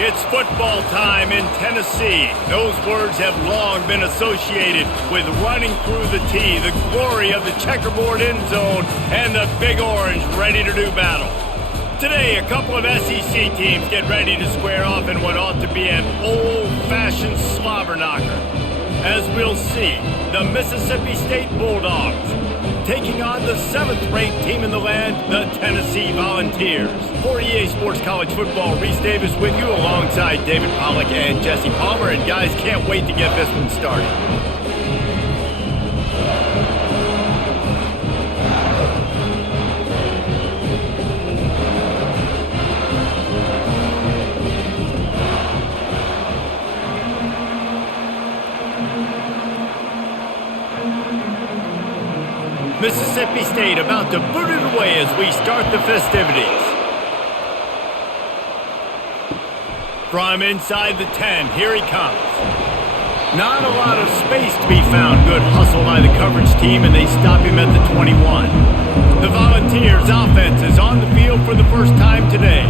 It's football time in Tennessee. Those words have long been associated with running through the tee, the glory of the checkerboard end zone, and the Big Orange ready to do battle. Today, a couple of SEC teams get ready to square off in what ought to be an old-fashioned slobber knocker. As we'll see, the Mississippi State Bulldogs taking on the 7th-ranked team in the land, the Tennessee Volunteers. For EA Sports College Football, Reese Davis with you alongside David Pollack and Jesse Palmer. And guys, can't wait to get this one started. Mississippi State about to boot it away as we start the festivities. From inside the 10, here he comes. Not a lot of space to be found. Good hustle by the coverage team, and they stop him at the 21. The Volunteers offense is on the field for the first time today.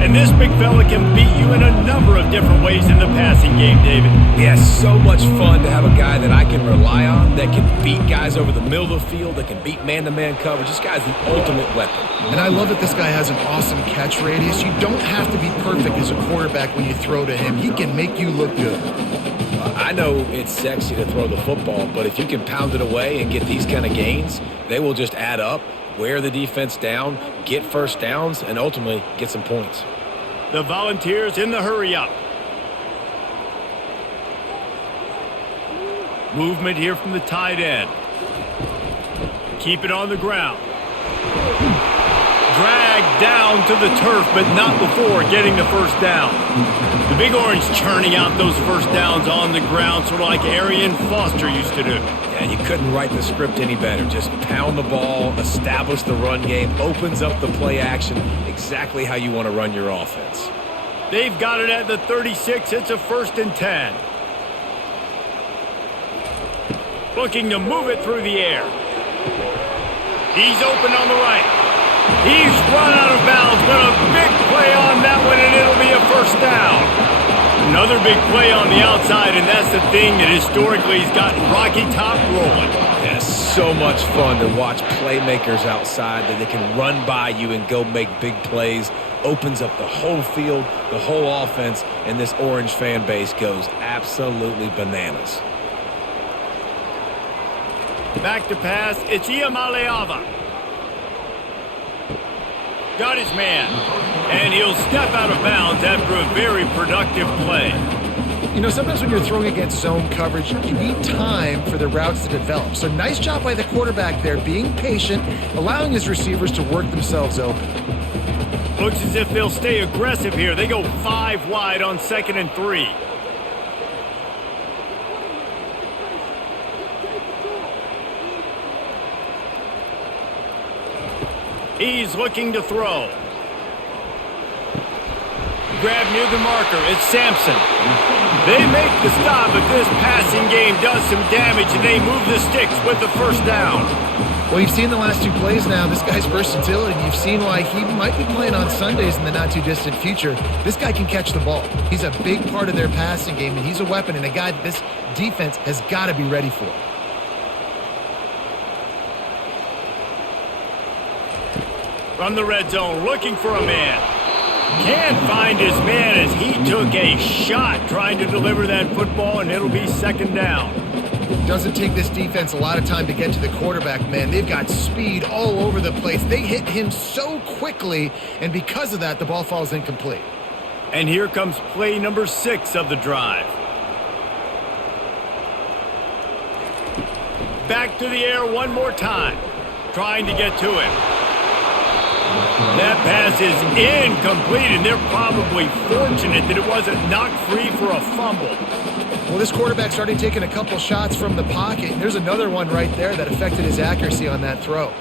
And this big fella can beat you in a number of different ways in the passing game, David. Yeah, so much fun to have a guy that I can rely on, that can beat guys over the middle of the field, that can beat man-to-man coverage. This guy's the ultimate weapon. And I love that this guy has an awesome catch radius. You don't have to be perfect as a quarterback when you throw to him. He can make you look good. I know it's sexy to throw the football, but if you can pound it away and get these kind of gains, they will just add up, wear the defense down, get first downs, and ultimately get some points. The Volunteers in the hurry-up. Movement here from the tight end. Keep it on the ground. Dragged down to the turf, but not before getting the first down. The Big Orange churning out those first downs on the ground, sort of like Arian Foster used to do. Yeah, you couldn't write the script any better. Just pound the ball, establish the run game, opens up the play action, exactly how you want to run your offense. They've got it at the 36. It's a 1st and 10. Looking to move it through the air. He's open on the right. He's run out of bounds, but a big play on that one, and it'll be a first down. Another big play on the outside, and that's the thing that historically has gotten Rocky Top rolling. Yeah, so much fun to watch playmakers outside that they can run by you and go make big plays. Opens up the whole field, the whole offense, and this Orange fan base goes absolutely bananas. Back to pass, it's Iamaleava. Got his man, and he'll step out of bounds after a very productive play. You know, sometimes when you're throwing against zone coverage, you need time for the routes to develop. So nice job by the quarterback there, being patient, allowing his receivers to work themselves open. Looks as if they'll stay aggressive here. They go 5 wide on 2nd and 3. He's looking to throw. Grab near the marker. It's Sampson. They make the stop, but this passing game does some damage, and they move the sticks with the first down. Well, you've seen the last 2 plays now. This guy's versatility. You've seen why he might be playing on Sundays in the not-too-distant future. This guy can catch the ball. He's a big part of their passing game, and he's a weapon and a guy that this defense has got to be ready for. From the red zone, looking for a man. Can't find his man as he took a shot trying to deliver that football, and it'll be 2nd down. Doesn't take this defense a lot of time to get to the quarterback, man. They've got speed all over the place. They hit him so quickly, and because of that, the ball falls incomplete. And here comes play number 6 of the drive. Back to the air one more time, trying to get to him. That pass is incomplete, and they're probably fortunate that it wasn't knocked free for a fumble. Well, this quarterback started taking a couple shots from the pocket. There's another one right there that affected his accuracy on that throw.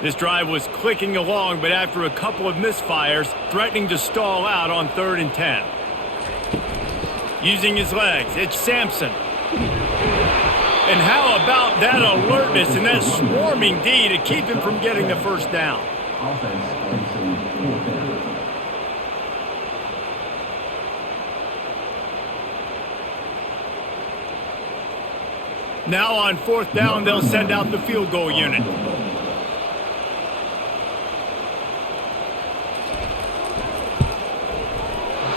This drive was clicking along, but after a couple of misfires, threatening to stall out on 3rd and 10. Using his legs, it's Sampson. And how about that alertness and that swarming D to keep him from getting the first down? Now on 4th down, they'll send out the field goal unit.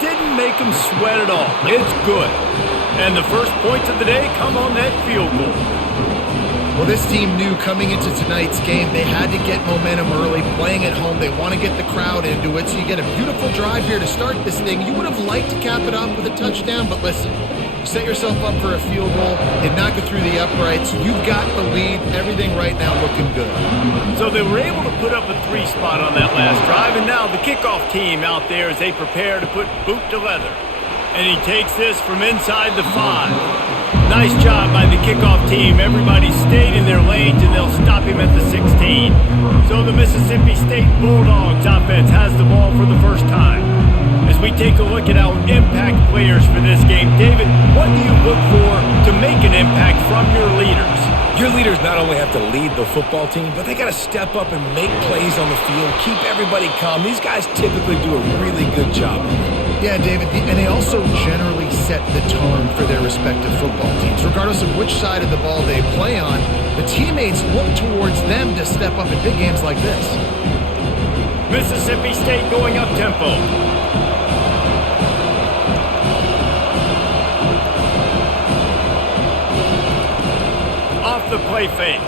Didn't make them sweat at all. It's good. And the first points of the day come on that field goal. Well, this team knew coming into tonight's game they had to get momentum early, playing at home. They want to get the crowd into it, so you get a beautiful drive here to start this thing. You would have liked to cap it off with a touchdown, but listen, you set yourself up for a field goal, did not get through the uprights. You've got the lead. Everything right now looking good. So they were able to put up a 3 spot on that last drive, and now the kickoff team out there as they prepare to put boot to leather. And he takes this from inside the 5. Nice job by the kickoff team. Everybody stayed in their lanes, and they'll stop him at the 16. So the Mississippi State Bulldogs offense has the ball for the first time. As we take a look at our impact players for this game, David, what do you look for to make an impact from your leaders? Your leaders not only have to lead the football team, but they got to step up and make plays on the field, keep everybody calm. These guys typically do a really good job. Yeah, David, and they also generally set the tone for their respective football teams. Regardless of which side of the ball they play on, the teammates look towards them to step up in big games like this. Mississippi State going up tempo. Off the play fake.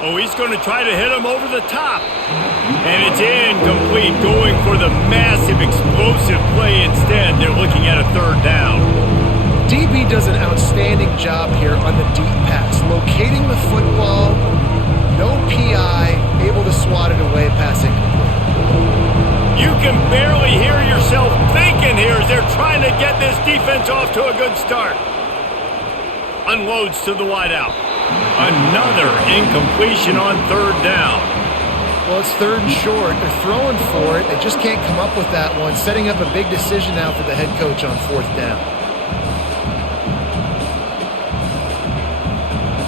Oh, he's going to try to hit him over the top. And it's incomplete, going for the massive explosive play instead. They're looking at a 3rd down. DB does an outstanding job here on the deep pass, locating the football, no PI, able to swat it away, passing. You can barely hear yourself thinking here as they're trying to get this defense off to a good start. Unloads to the wideout. Another incompletion on 3rd down. Well, it's 3rd and short. They're throwing for it. They just can't come up with that one. Setting up a big decision now for the head coach on 4th down.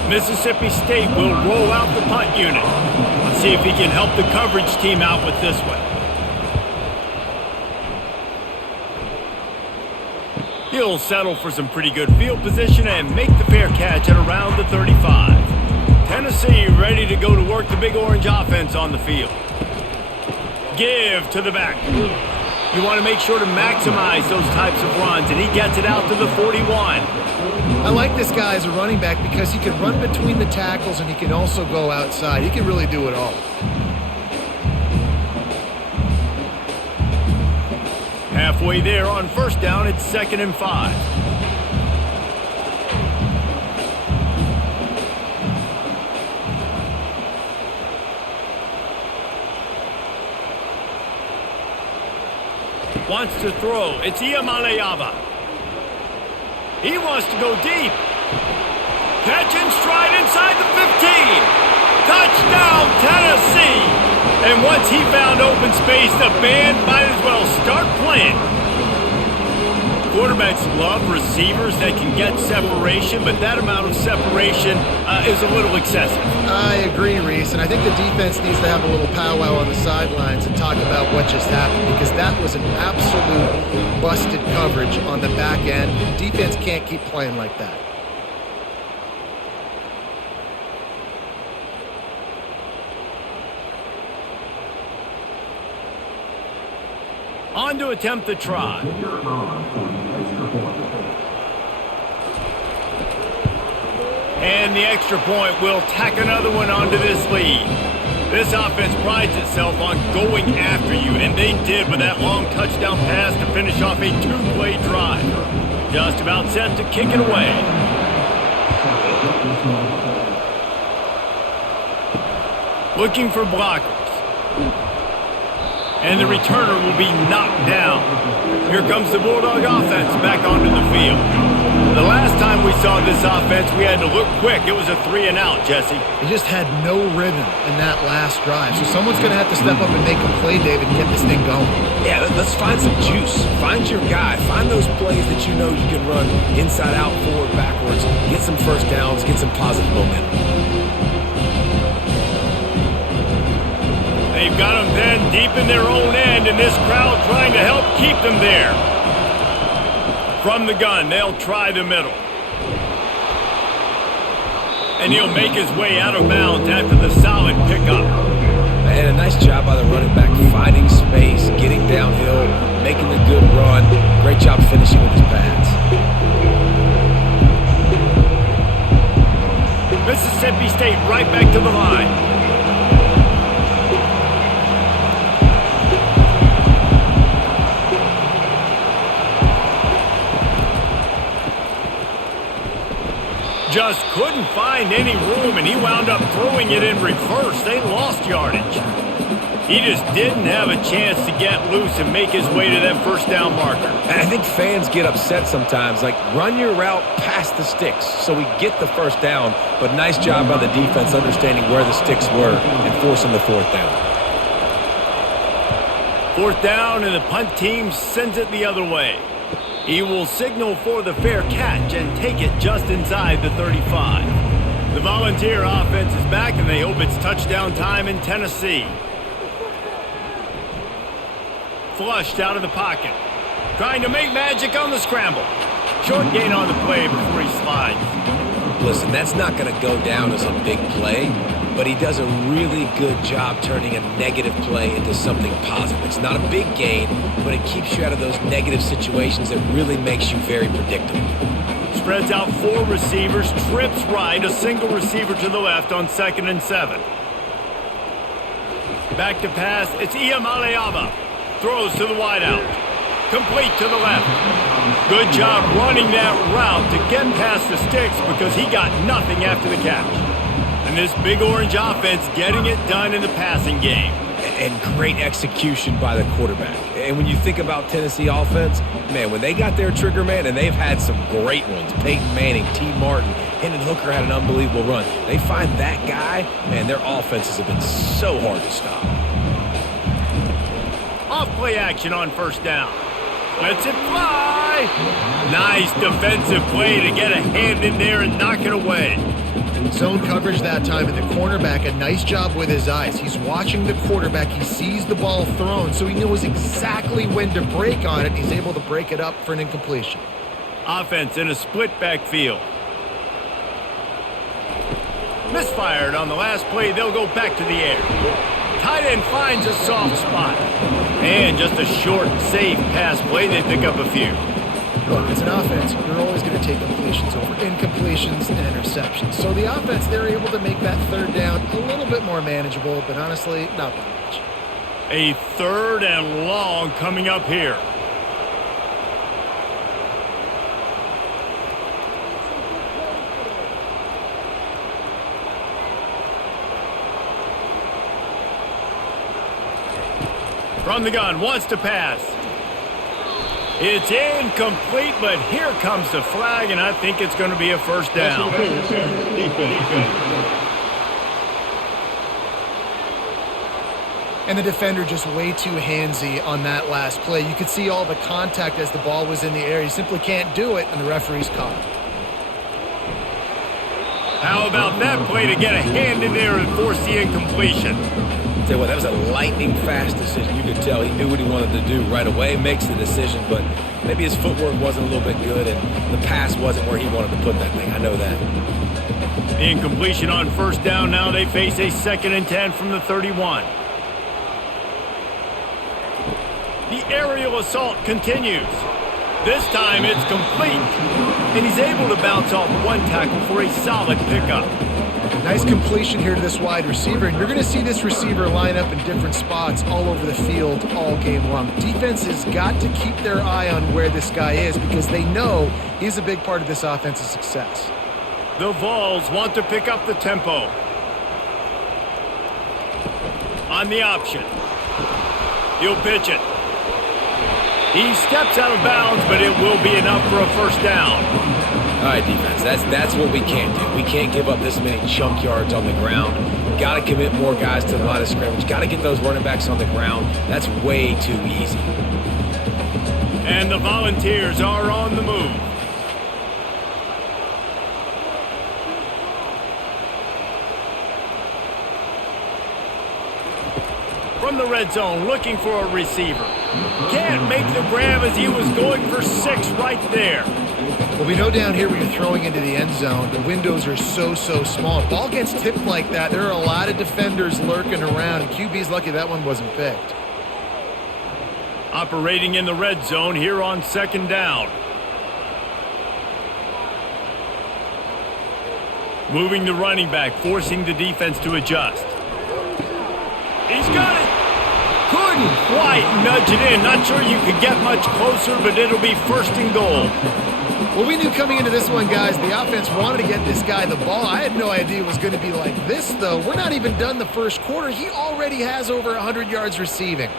Mississippi State will roll out the punt unit. Let's see if he can help the coverage team out with this one. He'll settle for some pretty good field position and make the fair catch at around the 35. Tennessee ready to go to work the Big Orange offense on the field. Give to the back. You want to make sure to maximize those types of runs, and he gets it out to the 41. I like this guy as a running back because he can run between the tackles and he can also go outside. He can really do it all. Halfway there on 1st down, it's 2nd and 5. Wants to throw. It's Iamaleava. He wants to go deep. Catch and stride inside the 15. Touchdown, Tennessee. And once he found open space, the band might as well start playing. Quarterbacks love receivers that can get separation, but that amount of separation is a little excessive. I agree, Reese, and I think the defense needs to have a little powwow on the sidelines and talk about what just happened, because that was an absolute busted coverage on the back end. Defense can't keep playing like that. On to attempt the try. And the extra point will tack another one onto this lead. This offense prides itself on going after you, and they did with that long touchdown pass to finish off a 2-play drive. Just about set to kick it away. Looking for blockers. And the returner will be knocked down. Here comes the Bulldog offense back onto the field. The last time we saw this offense, we had to look quick. It was a 3-and-out, Jesse. They just had no rhythm in that last drive. So someone's going to have to step up and make a play, David, and get this thing going. Yeah, let's find some juice. Find your guy. Find those plays that you know you can run inside out, forward, backwards. Get some first downs. Get some positive momentum. They've got them then deep in their own end, and this crowd trying to help keep them there. From the gun, they'll try the middle. And he'll make his way out of bounds after the solid pickup. And a nice job by the running back, finding space, getting downhill, making a good run. Great job finishing with his pads. Mississippi State right back to the line. Just couldn't find any room, and he wound up throwing it in reverse. They lost yardage. He just didn't have a chance to get loose and make his way to that first down marker. And I think fans get upset sometimes, like run your route past the sticks so we get the first down, but nice job by the defense understanding where the sticks were and forcing the fourth down. Fourth down, and the punt team sends it the other way. He will signal for the fair catch and take it just inside the 35. The Volunteer offense is back, and they hope it's touchdown time in Tennessee. Flushed out of the pocket. Trying to make magic on the scramble. Short gain on the play before he slides. Listen, that's not going to go down as a big play, but he does a really good job turning a negative play into something positive. It's not a big gain, but it keeps you out of those negative situations that really makes you very predictable. Spreads out 4 receivers, trips right, a single receiver to the left on 2nd and 7. Back to pass, it's Iamaleava. Throws to the wideout. Complete to the left. Good job running that route to get past the sticks because he got nothing after the catch. And this Big Orange offense getting it done in the passing game. And great execution by the quarterback. And when you think about Tennessee offense, man, when they got their trigger man, and they've had some great ones, Peyton Manning, T. Martin, Hendon Hooker had an unbelievable run. They find that guy, man, their offenses have been so hard to stop. Off play action on first down. Lets it fly. Nice defensive play to get a hand in there and knock it away. Zone coverage that time, and the cornerback, a nice job with his eyes. He's watching the quarterback. He sees the ball thrown, so he knows exactly when to break on it. He's able to break it up for an incompletion. Offense in a split backfield. Misfired on the last play. They'll go back to the air. Tight end finds a soft spot. And just a short, safe pass play. They pick up a few. Look, it's an offense. You're always going to take completions over incompletions and interceptions. So the offense, they're able to make that third down a little bit more manageable, but honestly, not that much. A 3rd and long coming up here. From the gun, wants to pass. It's incomplete, but here comes the flag, and I think it's going to be a first down. And the defender just way too handsy on that last play. You could see all the contact as the ball was in the air. He simply can't do it, and the referee's caught him. How about that play to get a hand in there and force the incompletion? Tell you what, that was a lightning fast decision. You could tell he knew what he wanted to do right away, makes the decision, but maybe his footwork wasn't a little bit good and the pass wasn't where he wanted to put that thing. I know that. Incompletion on first down. Now they face a 2nd and 10 from the 31. The aerial assault continues. This time it's complete, and he's able to bounce off one tackle for a solid pickup. Nice completion here to this wide receiver, and you're going to see this receiver line up in different spots all over the field all game long. Defense has got to keep their eye on where this guy is because they know he's a big part of this offense's success. The Vols want to pick up the tempo. On the option. He'll pitch it. He steps out of bounds, but it will be enough for a first down. All right, defense, that's what we can't do. We can't give up this many chunk yards on the ground. Got to commit more guys to the line of scrimmage. Got to get those running backs on the ground. That's way too easy. And the Volunteers are on the move. From the red zone, looking for a receiver. Can't make the grab as he was going for 6 right there. Well, we know down here when you're throwing into the end zone, the windows are so small. Ball gets tipped like that, there are a lot of defenders lurking around, and QB's lucky that one wasn't picked. Operating in the red zone here on second down. Moving the running back, forcing the defense to adjust. He's got it. Couldn't quite nudge it in. Not sure you could get much closer, but it'll be first and goal. Well, we knew coming into this one, guys, the offense wanted to get this guy the ball. I had no idea it was going to be like this, though. We're not even done the first quarter. He already has over 100 yards receiving.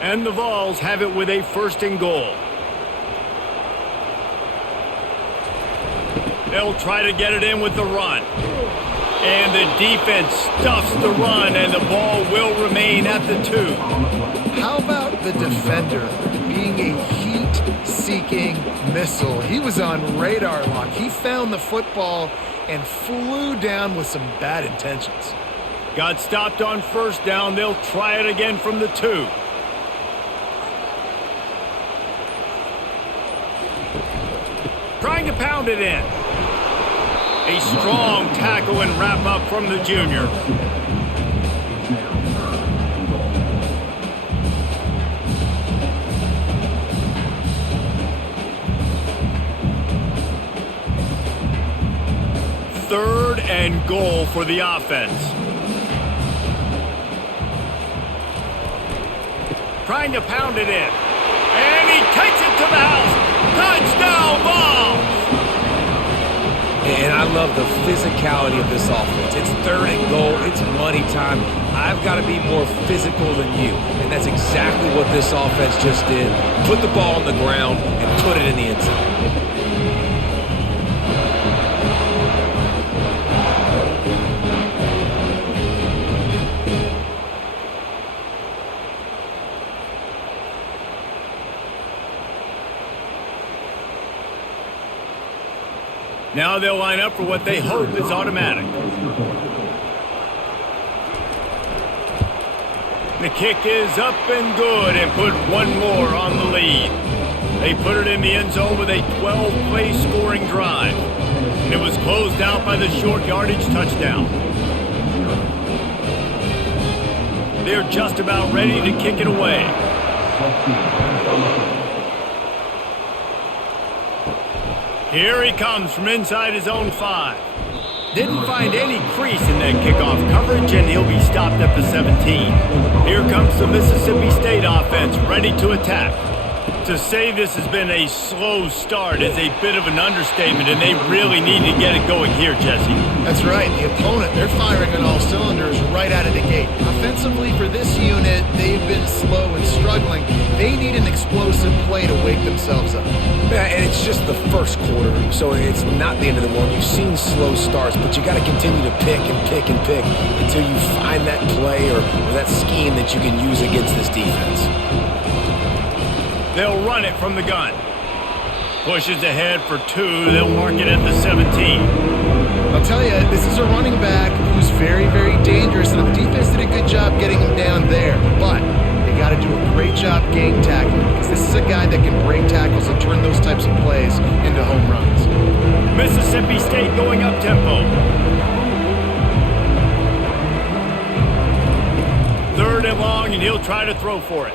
And the Vols have it with a first and goal. They'll try to get it in with the run. And the defense stuffs the run, and the ball will remain at the 2. How about the defender being a heat-seeking missile? He was on radar lock. He found the football and flew down with some bad intentions. Got stopped on first down. They'll try it again from the 2. Trying to pound it in. A strong tackle and wrap up from the junior. Third and goal for the offense. Trying to pound it in. And he takes it to the house. Touchdown, Vols! And I love the physicality of this offense. It's third and goal. It's money time. I've got to be more physical than you. And that's exactly what this offense just did. Put the ball on the ground and put it in the end zone. Now they'll line up for what they hope is automatic. The kick is up and good and put one more on the lead. They put it in the end zone with a 12-play scoring drive. And it was closed out by the short yardage touchdown. They're just about ready to kick it away. Here he comes from inside his own 5. Didn't find any crease in that kickoff coverage, and he'll be stopped at the 17. Here comes the Mississippi State offense, ready to attack. To say this has been a slow start is a bit of an understatement, and they really need to get it going here, Jesse. That's right. The opponent, they're firing on all cylinders right out of the gate. Offensively, for this unit, they've been slow and struggling. They need an explosive play to wake themselves up. Yeah, and it's just the first quarter, so it's not the end of the world. You've seen slow starts, but you got to continue to pick and pick and pick until you find that play or that scheme that you can use against this defense. They'll run it from the gun. Pushes ahead for 2. They'll mark it at the 17. I'll tell you, this is a running back who's very, very dangerous, and the defense did a good job getting him down there. But they got to do a great job game tackling, because this is a guy that can break tackles and turn those types of plays into home runs. Mississippi State going up tempo. Third and long, and he'll try to throw for it.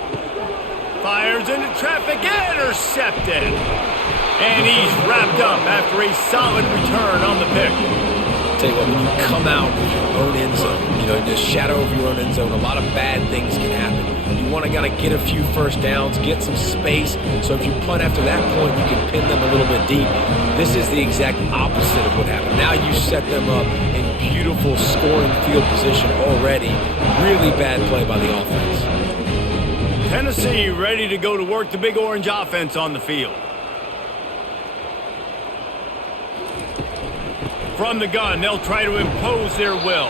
Fires into traffic, intercepted. And he's wrapped up after a solid return on the pick. Tell you what, when you come out of your own end zone, in the shadow of your own end zone, a lot of bad things can happen. You want to get a few first downs, get some space, so if you punt after that point, you can pin them a little bit deep. This is the exact opposite of what happened. Now you set them up in beautiful scoring field position already. Really bad play by the offense. Tennessee ready to go to work the Big Orange offense on the field. From the gun, they'll try to impose their will.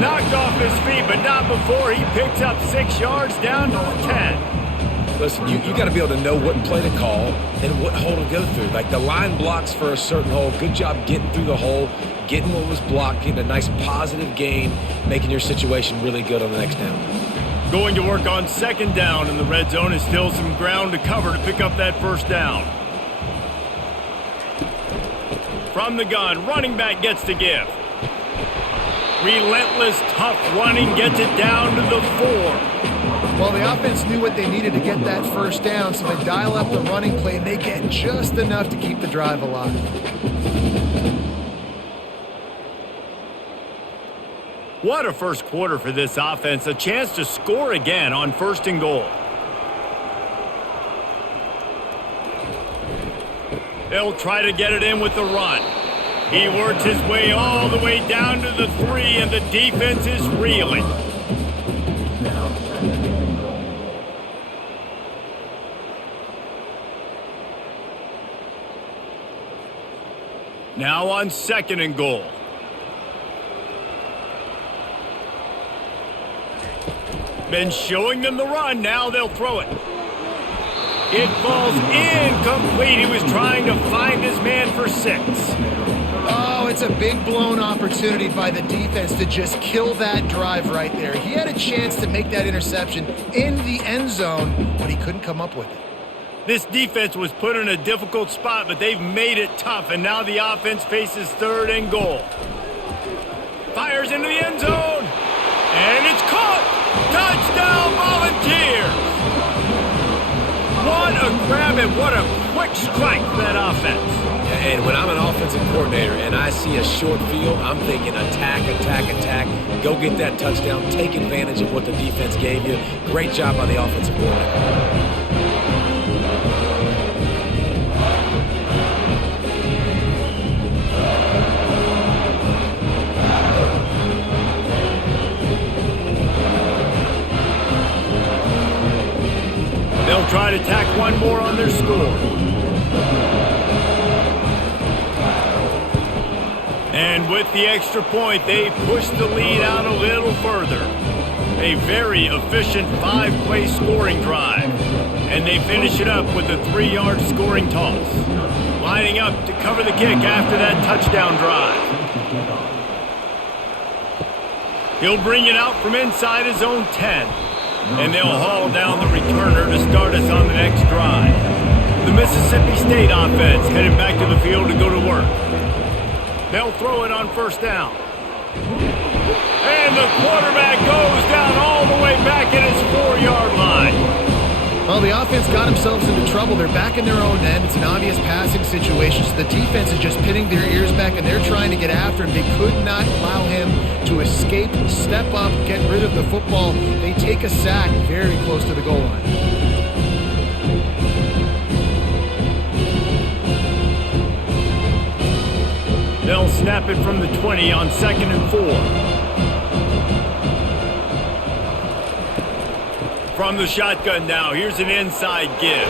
Knocked off his feet, but not before he picks up 6 yards down to the 10. Listen, you got to be able to know what play to call and what hole to go through. Like the line blocks for a certain hole. Good job getting through the hole, getting what was blocked, getting a nice positive gain, making your situation really good on the next down. Going to work on second down in the red zone is still some ground to cover to pick up that first down. From the gun, running back gets to give. Relentless, tough running gets it down to the 4. Well, the offense knew what they needed to get that first down, so they dial up the running play, and they get just enough to keep the drive alive. What a first quarter for this offense. A chance to score again on 1st and goal. They'll try to get it in with the run. He works his way all the way down to the 3, and the defense is reeling. Now on 2nd and goal. Been showing them the run. Now they'll throw it. It falls incomplete. He was trying to find his man for 6. Oh, it's a big blown opportunity by the defense to just kill that drive right there. He had a chance to make that interception in the end zone, but he couldn't come up with it. This defense was put in a difficult spot, but they've made it tough, and now the offense faces 3rd and goal. Fires into the end zone, and it's caught! Touchdown, Volunteers! What a grab and what a quick strike for that offense. And when I'm an offensive coordinator and I see a short field, I'm thinking attack, attack, attack. Go get that touchdown. Take advantage of what the defense gave you. Great job by the offensive coordinator. They'll try to tack one more on their score. And with the extra point, they push the lead out a little further. A very efficient 5-play scoring drive. And they finish it up with a 3-yard scoring toss. Lining up to cover the kick after that touchdown drive. He'll bring it out from inside his own 10. And they'll haul down the returner to start us on the next drive. The Mississippi State offense headed back to the field to go to work. They'll throw it on 1st down. And the quarterback goes down all the way back at his 4-yard line. Well, the offense got themselves into trouble. They're back in their own end. It's an obvious passing situation, so the defense is just pinning their ears back, and they're trying to get after him. They could not allow him to escape, step up, get rid of the football. They take a sack very close to the goal line. They'll snap it from the 20 on 2nd and 4. From the shotgun now, here's an inside give.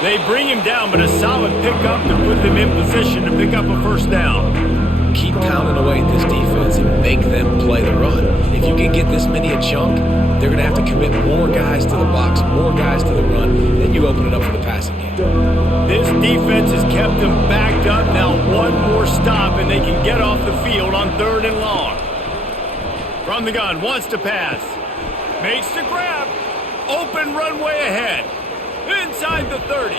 They bring him down, but a solid pickup to put them in position to pick up a 1st down. Keep pounding away at this defense and make them play the run. If you can get this many a chunk, they're going to have to commit more guys to the box, more guys to the run, then you open it up for the passing game. This defense has kept them backed up. Now one more stop, and they can get off the field on 3rd and long. From the gun, wants to pass. Makes the grab. Open runway ahead. Inside the 30.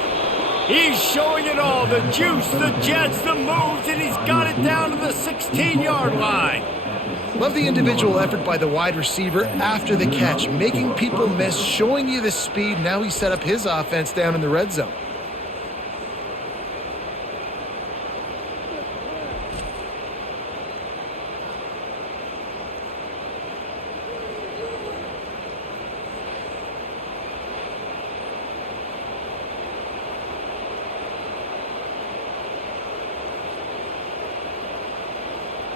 He's showing it all. The juice, the jets, the moves, and he's got it down to the 16-yard line. Love the individual effort by the wide receiver after the catch, making people miss, showing you the speed. Now he set up his offense down in the red zone.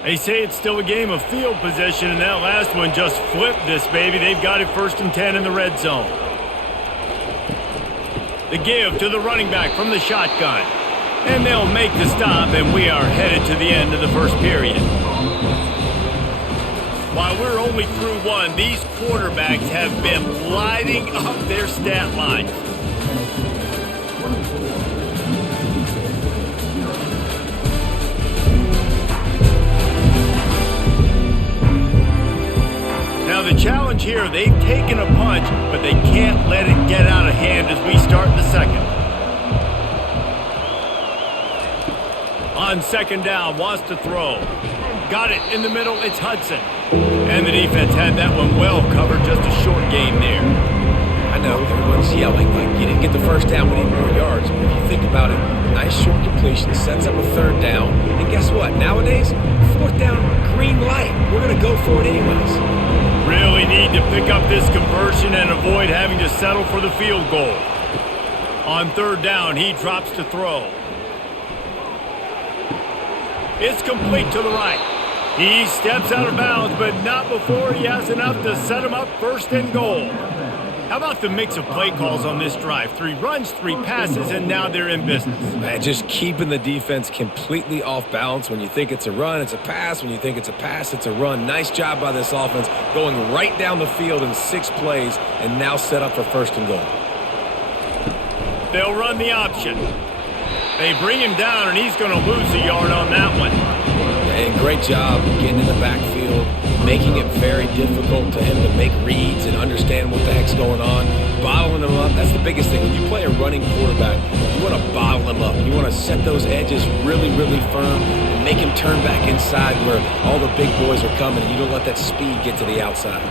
They say it's still a game of field position, and that last one just flipped this baby. They've got it 1st and 10 in the red zone. The give to the running back from the shotgun. And they'll make the stop, and we are headed to the end of the 1st period. While we're only through one, these quarterbacks have been lighting up their stat lines. Now the challenge here, they've taken a punch, but they can't let it get out of hand as we start the 2nd. On second down, wants to throw. Got it in the middle, it's Hudson. And the defense had that one well covered, just a short game there. I know everyone's yelling like you didn't get the first down, we need more yards. But if you think about it, nice short completion, sets up a third down. And guess what? Nowadays, fourth down, green light. We're going to go for it anyways. Really need to pick up this conversion and avoid having to settle for the field goal. On third down, he drops to throw. It's complete to the right. He steps out of bounds, but not before he has enough to set him up first and goal. How about the mix of play calls on this drive? 3 runs, 3 passes, and now they're in business. Man, just keeping the defense completely off balance. When you think it's a run, it's a pass. When you think it's a pass, it's a run. Nice job by this offense going right down the field in 6 plays and now set up for first and goal. They'll run the option. They bring him down, and he's going to lose a yard on that one. And great job getting in the backfield, making it very difficult to him to make reads and understand what the heck's going on. Bottling him up, that's the biggest thing. When you play a running quarterback, you want to bottle him up. You want to set those edges really, really firm and make him turn back inside where all the big boys are coming, and you don't let that speed get to the outside.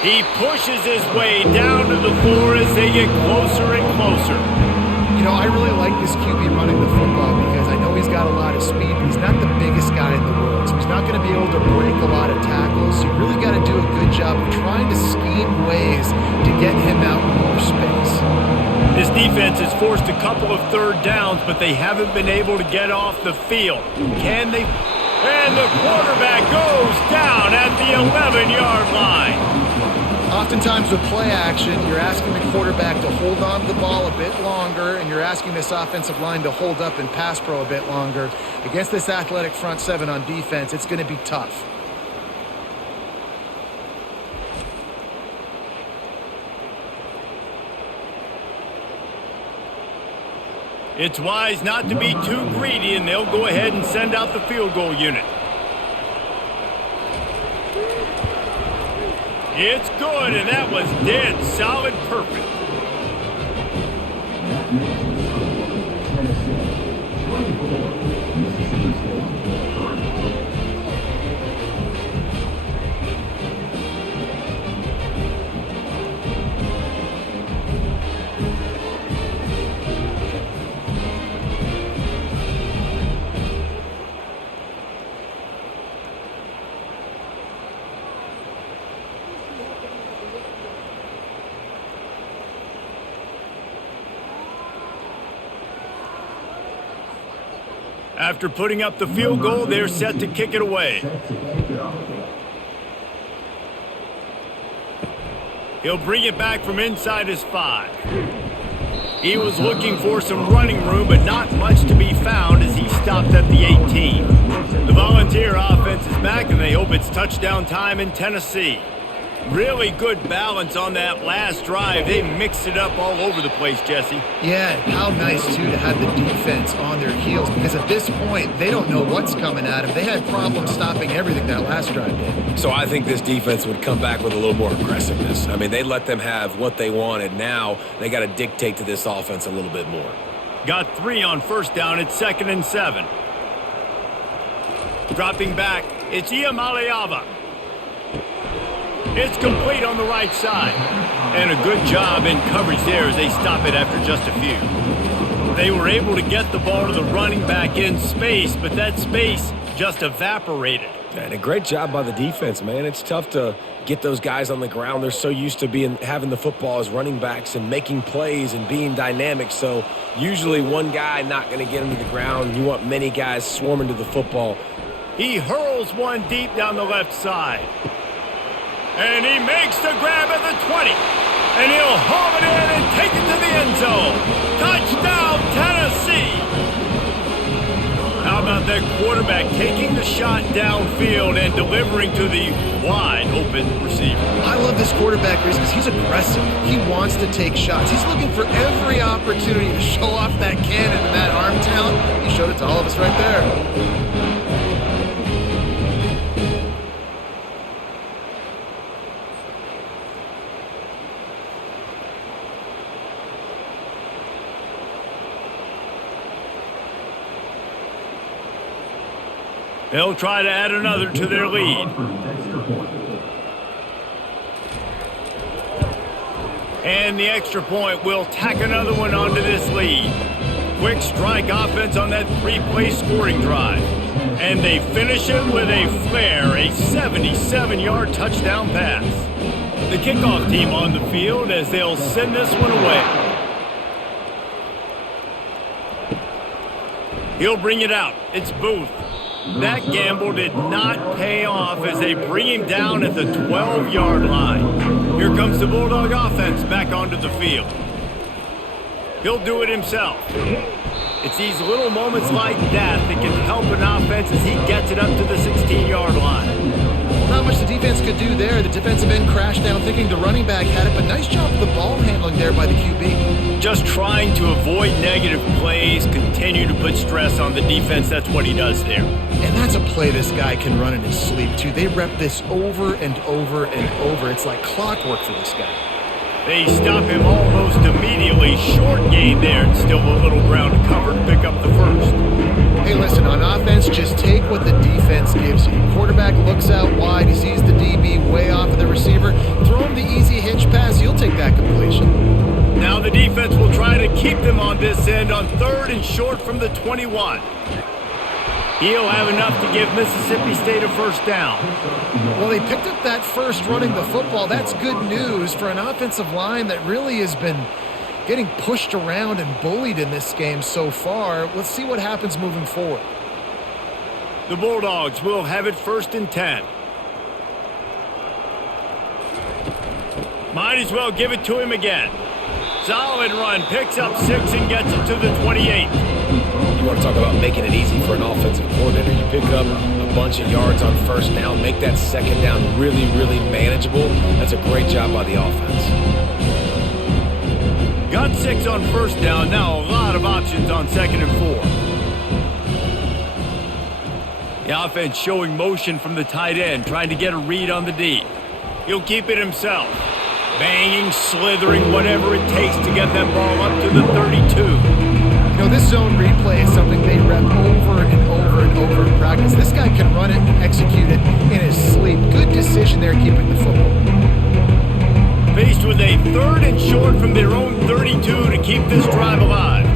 He pushes his way down to the floor as they get closer and closer. You know, I really like this QB running the football because I know he's got a lot of speed, but he's not the biggest guy in the world. So he's not going to be able to break a lot of tackles. You really got to do a good job of trying to scheme ways to get him out in more space. This defense has forced a couple of third downs, but they haven't been able to get off the field. Can they? And the quarterback goes down at the 11-yard line. Oftentimes with play action, you're asking the quarterback to hold on to the ball a bit longer, and you're asking this offensive line to hold up and pass pro a bit longer. Against this athletic front seven on defense, it's going to be tough. It's wise not to be too greedy, and they'll go ahead and send out the field goal unit. It's good, and that was dead solid perfect. After putting up the field goal, they're set to kick it away. He'll bring it back from inside his 5. He was looking for some running room, but not much to be found as he stopped at the 18. The Volunteer offense is back, and they hope it's touchdown time in Tennessee. Really good balance on that last drive. They mixed it up all over the place, Jesse. Yeah, how nice, too, to have the defense on their heels because at this point, they don't know what's coming at them. They had problems stopping everything that last drive did. So I think this defense would come back with a little more aggressiveness. I mean, they let them have what they wanted. Now they got to dictate to this offense a little bit more. Got 3 on first down. It's 2nd and 7. Dropping back, it's Iamaleava. It's complete on the right side. And a good job in coverage there as they stop it after just a few. They were able to get the ball to the running back in space, but that space just evaporated. And a great job by the defense, man. It's tough to get those guys on the ground. They're so used to having the football as running backs and making plays and being dynamic. So usually one guy not going to get them to the ground. You want many guys swarming to the football. He hurls one deep down the left side. And he makes the grab at the 20. And he'll haul it in and take it to the end zone. Touchdown, Tennessee! How about that quarterback taking the shot downfield and delivering to the wide-open receiver? I love this quarterback because he's aggressive. He wants to take shots. He's looking for every opportunity to show off that cannon and that arm talent. He showed it to all of us right there. They'll try to add another to their lead. And the extra point will tack another one onto this lead. Quick strike offense on that 3-play scoring drive. And they finish it with a flair, a 77-yard touchdown pass. The kickoff team on the field as they'll send this one away. He'll bring it out. It's Booth. That gamble did not pay off as they bring him down at the 12-yard line. Here comes the Bulldog offense back onto the field. He'll do it himself. It's these little moments like that that can help an offense as he gets it up to the 16-yard line. Well, not much the defense could do there. The defensive end crashed down thinking the running back had it, but nice job of the ball handling there by the QB. Just trying to avoid negative plays, continue to put stress on the defense. That's what he does there. And that's a play this guy can run in his sleep, too. They rep this over and over and over. It's like clockwork for this guy. They stop him almost immediately. Short gain there, and still a little ground to cover to pick up the first. Hey, listen, on offense, just take what the defense gives you. Quarterback looks out wide. He sees the DB way off of the receiver. Throw him the easy hitch pass. You'll take that completion. Now the defense will try to keep them on this end on 3rd and short from the 21. He'll have enough to give Mississippi State a first down. Well, they picked up that first running the football. That's good news for an offensive line that really has been getting pushed around and bullied in this game so far. Let's see what happens moving forward. The Bulldogs will have it 1st and 10. Might as well give it to him again. Solid run, picks up 6 and gets it to the 28. You want to talk about making it easy for an offensive coordinator. You pick up a bunch of yards on first down, make that second down really, really manageable. That's a great job by the offense. Got 6 on first down, now a lot of options on 2nd and 4. The offense showing motion from the tight end, trying to get a read on the D. He'll keep it himself. Banging, slithering, whatever it takes to get that ball up to the 32. You know, this zone replay is something they rep over and over and over in practice. This guy can run it and execute it in his sleep. Good decision there keeping the football. Faced with a 3rd and short from their own 32 to keep this drive alive.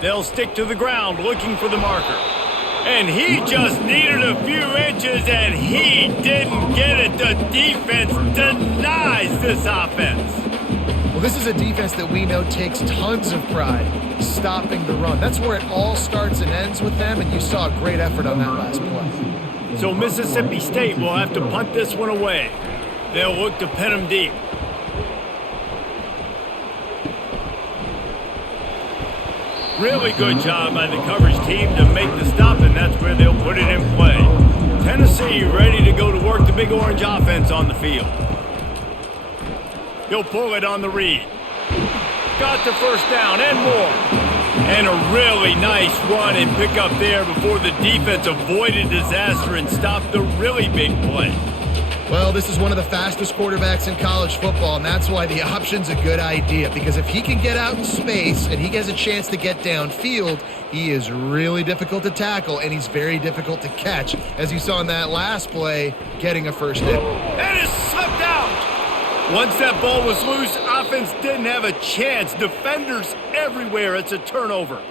They'll stick to the ground looking for the marker. And he just needed a few inches, and he didn't get it. The defense denies this offense. Well, this is a defense that we know takes tons of pride stopping the run. That's where it all starts and ends with them, and you saw a great effort on that last play. So Mississippi State will have to punt this one away. They'll look to pin him deep. Really good job by the coverage team to make the stop, and that's where they'll put it in play. Tennessee ready to go to work the Big Orange offense on the field. He'll pull it on the read. Got the first down and more. And a really nice run and pick up there before the defense avoided disaster and stopped the really big play. Well, this is one of the fastest quarterbacks in college football, and that's why the option's a good idea, because if he can get out in space and he gets a chance to get downfield, he is really difficult to tackle, and he's very difficult to catch, as you saw in that last play, getting a first hit. And it slipped out! Once that ball was loose, offense didn't have a chance. Defenders everywhere. It's a turnover.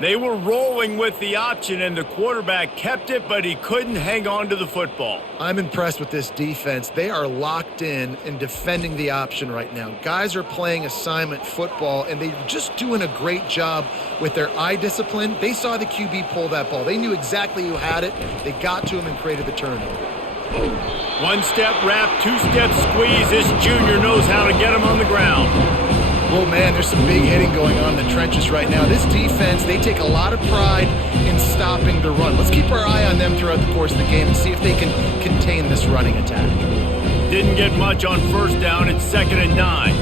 They were rolling with the option, and the quarterback kept it, but he couldn't hang on to the football. I'm impressed with this defense. They are locked in and defending the option right now. Guys are playing assignment football, and they're just doing a great job with their eye discipline. They saw the QB pull that ball. They knew exactly who had it. They got to him and created the turnover. One-step wrap, two-step squeeze. This junior knows how to get him on the ground. Oh, man, there's some big hitting going on in the trenches right now. This defense, they take a lot of pride in stopping the run. Let's keep our eye on them throughout the course of the game and see if they can contain this running attack. Didn't get much on first down. It's 2nd and 9.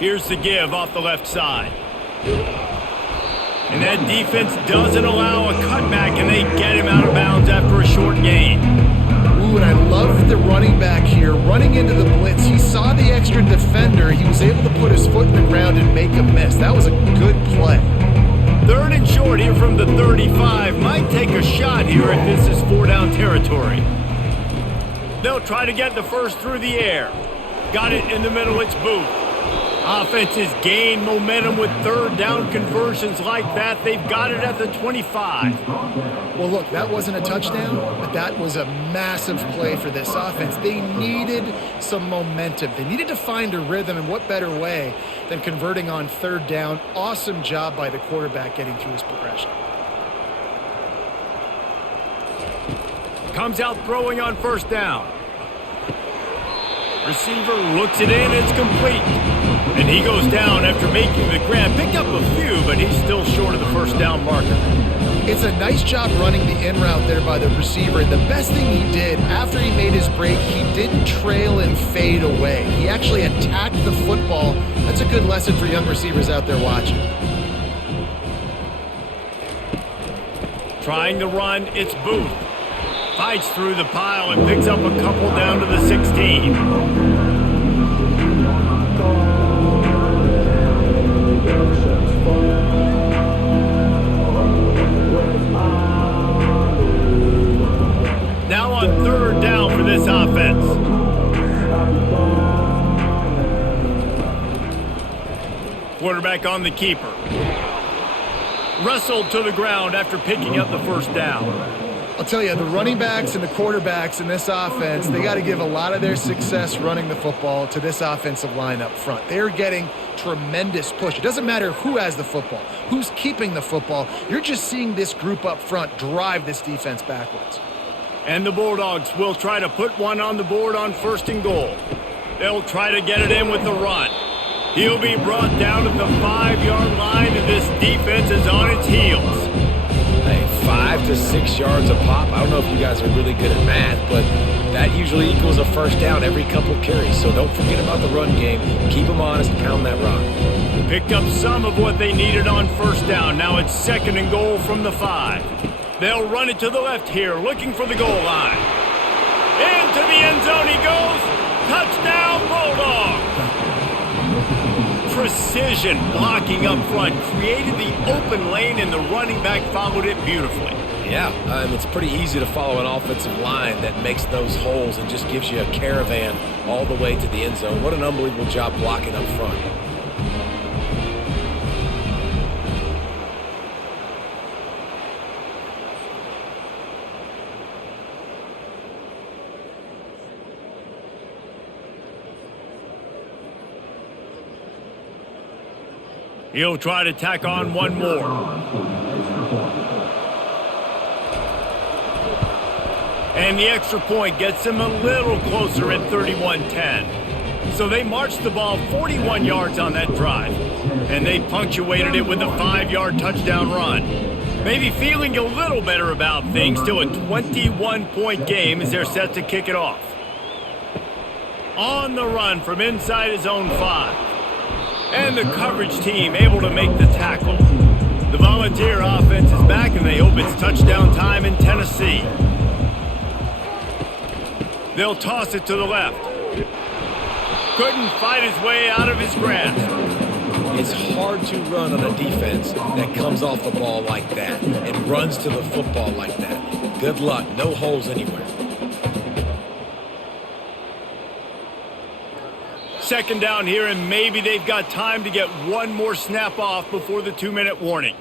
Here's the give off the left side. And that defense doesn't allow a cutback, and they get him out of bounds after a short gain. Ooh, and I love love the running back here. Running into the blitz, he saw the extra defender. He was able to put his foot in the ground and make a miss. That was a good play. 3rd and short here from the 35. Might take a shot here if this is 4-down territory. They'll try to get the first through the air. Got it in the middle, it's Booth. Offenses gain momentum with 3rd down conversions like that. They've got it at the 25. Well, look, that wasn't a touchdown, but that was a massive play for this offense. They needed some momentum. They needed to find a rhythm, and what better way than converting on 3rd down. Awesome job by the quarterback getting through his progression. Comes out throwing on 1st down. Receiver looks it in, it's complete. And he goes down after making the grab. Picked up a few, but he's still short of the 1st down marker. It's a nice job running the in route there by the receiver. And the best thing he did after he made his break, he didn't trail and fade away. He actually attacked the football. That's a good lesson for young receivers out there watching. Trying to run, it's Booth. Fights through the pile and picks up a couple down to the 16. Now on 3rd down for this offense. Quarterback on the keeper. Wrestled to the ground after picking up the 1st down. I'll tell you, the running backs and the quarterbacks in this offense, they got to give a lot of their success running the football to this offensive line up front. They're getting tremendous push. It doesn't matter who has the football, who's keeping the football. You're just seeing this group up front drive this defense backwards. And the Bulldogs will try to put one on the board on 1st and goal. They'll try to get it in with the run. He'll be brought down at the 5-yard line, and this defense is on its heels. Hey, 5 to 6 yards a pop. I don't know if you guys are really good at math, but that usually equals a 1st down every couple carries. So don't forget about the run game. Keep them honest, pound that rock. Picked up some of what they needed on 1st down. Now it's 2nd and goal from the 5. They'll run it to the left here, looking for the goal line. Into the end zone he goes. Touchdown, Bulldogs! Precision blocking up front created the open lane, and the running back followed it beautifully. Yeah, it's pretty easy to follow an offensive line that makes those holes and just gives you a caravan all the way to the end zone. What an unbelievable job blocking up front. He'll try to tack on one more. And the extra point gets him a little closer at 31-10. So they marched the ball 41 yards on that drive. And they punctuated it with a 5-yard touchdown run. Maybe feeling a little better about things. Still a 21-point game as they're set to kick it off. On the run from inside his own 5. And the coverage team able to make the tackle. The Volunteer offense is back, and they hope it's touchdown time in Tennessee. They'll toss it to the left. Couldn't fight his way out of his grasp. It's hard to run on a defense that comes off the ball like that and runs to the football like that. Good luck. No holes anywhere. 2nd down here, and maybe they've got time to get one more snap off before the 2-minute warning.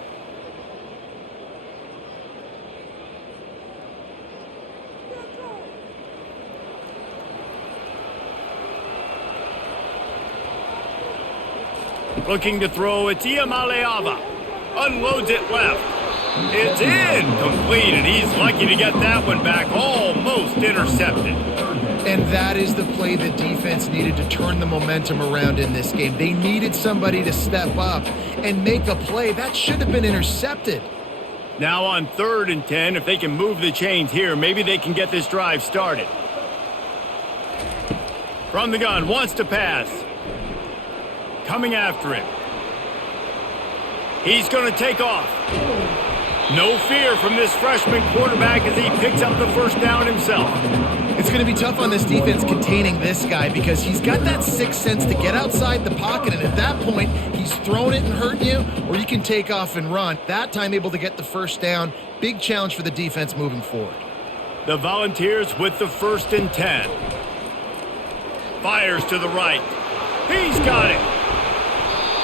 Looking to throw, it's Iamaleava. Unloads it left. It's incomplete, and he's lucky to get that one back. Almost intercepted. And that is the play the defense needed to turn the momentum around in this game. They needed somebody to step up and make a play. That should have been intercepted. Now on 3rd and 10, if they can move the chains here, maybe they can get this drive started. From the gun, wants to pass. Coming after him. He's going to take off. No fear from this freshman quarterback as he picks up the first down himself. It's going to be tough on this defense containing this guy because he's got that sixth sense to get outside the pocket, and at that point, he's throwing it and hurting you, or you can take off and run. That time able to get the first down. Big challenge for the defense moving forward. The Volunteers with the 1st and 10. Fires to the right. He's got it.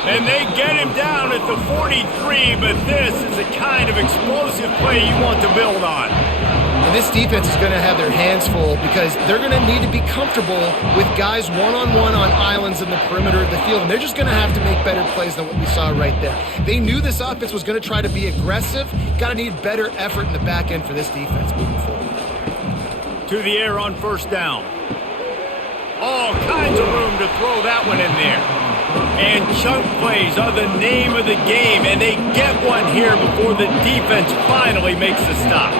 And they get him down at the 43, but this is the kind of explosive play you want to build on. And this defense is going to have their hands full because they're going to need to be comfortable with guys one-on-one on islands in the perimeter of the field. And they're just going to have to make better plays than what we saw right there. They knew this offense was going to try to be aggressive. Got to need better effort in the back end for this defense moving forward. To the air on 1st down. All kinds of room to throw that one in there. And chunk plays are the name of the game, and they get one here before the defense finally makes the stop.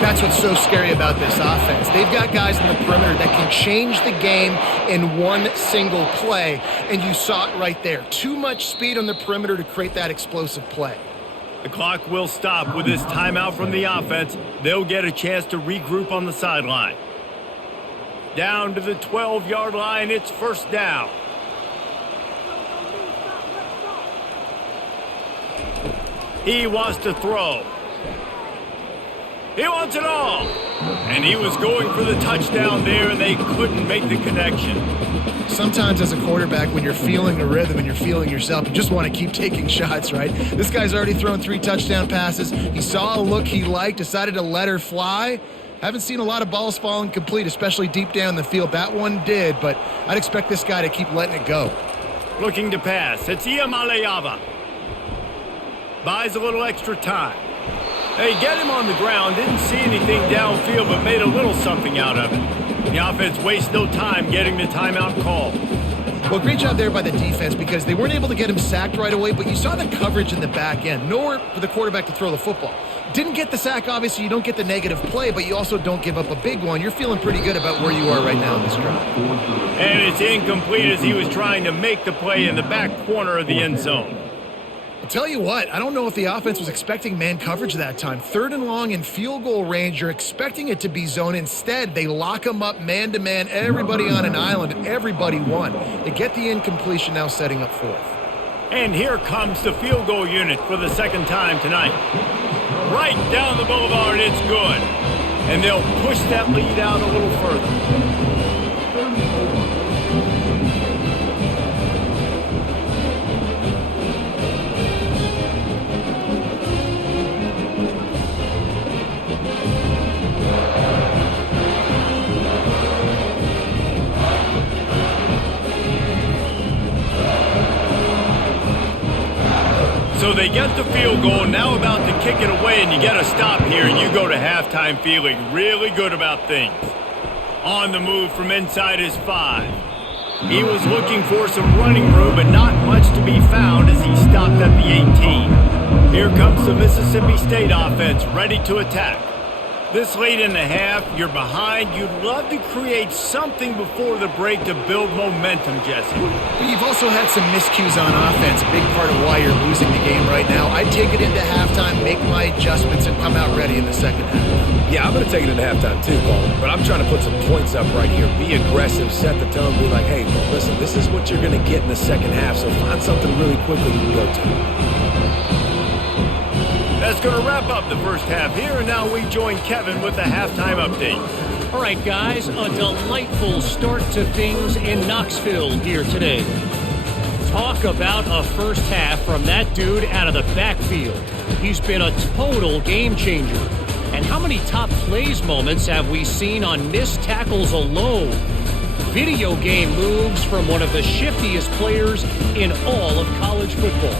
That's what's so scary about this offense. They've got guys in the perimeter that can change the game in one single play, and you saw it right there. Too much speed on the perimeter to create that explosive play. The clock will stop with this timeout from the offense. They'll get a chance to regroup on the sideline. Down to the 12-yard line, it's 1st down. He wants to throw. He wants it all. And he was going for the touchdown there, and they couldn't make the connection. Sometimes as a quarterback, when you're feeling the rhythm and you're feeling yourself, you just want to keep taking shots, right? This guy's already thrown 3 touchdown passes. He saw a look he liked, decided to let her fly. Haven't seen a lot of balls falling complete, especially deep down the field. That one did, but I'd expect this guy to keep letting it go. Looking to pass. It's Iamaleava. Buys a little extra time. They get him on the ground. Didn't see anything downfield, but made a little something out of it. The offense wastes no time getting the timeout called. Well, great job there by the defense because they weren't able to get him sacked right away, but you saw the coverage in the back end. Nowhere for the quarterback to throw the football. Didn't get the sack, obviously. You don't get the negative play, but you also don't give up a big one. You're feeling pretty good about where you are right now in this drive. And it's incomplete as he was trying to make the play in the back corner of the end zone. I'll tell you what, I don't know if the offense was expecting man coverage that time. 3rd and long in field goal range, you're expecting it to be zone. Instead, they lock them up man-to-man, everybody on an island, and everybody won. They get the incompletion now setting up 4th. And here comes the field goal unit for the 2nd time tonight. Right down the boulevard, it's good. And they'll push that lead out a little further. So they get the field goal, now about to kick it away, and you get a stop here, and you go to halftime feeling really good about things. On the move from inside his 5. He was looking for some running room, but not much to be found as he stopped at the 18. Here comes the Mississippi State offense, ready to attack. This late in the half, you're behind. You'd love to create something before the break to build momentum, Jesse. But you've also had some miscues on offense, a big part of why you're losing the game right now. I'd take it into halftime, make my adjustments, and come out ready in the 2nd half. Yeah, I'm going to take it into halftime too, Colin. But I'm trying to put some points up right here. Be aggressive, set the tone, be like, hey, listen, this is what you're going to get in the 2nd half, so find something really quickly you can go to. That's going to wrap up the 1st half here, and now we join Kevin with the halftime update. All right, guys, a delightful start to things in Knoxville here today. Talk about a 1st half from that dude out of the backfield. He's been a total game changer. And how many top plays moments have we seen on missed tackles alone? Video game moves from one of the shiftiest players in all of college football.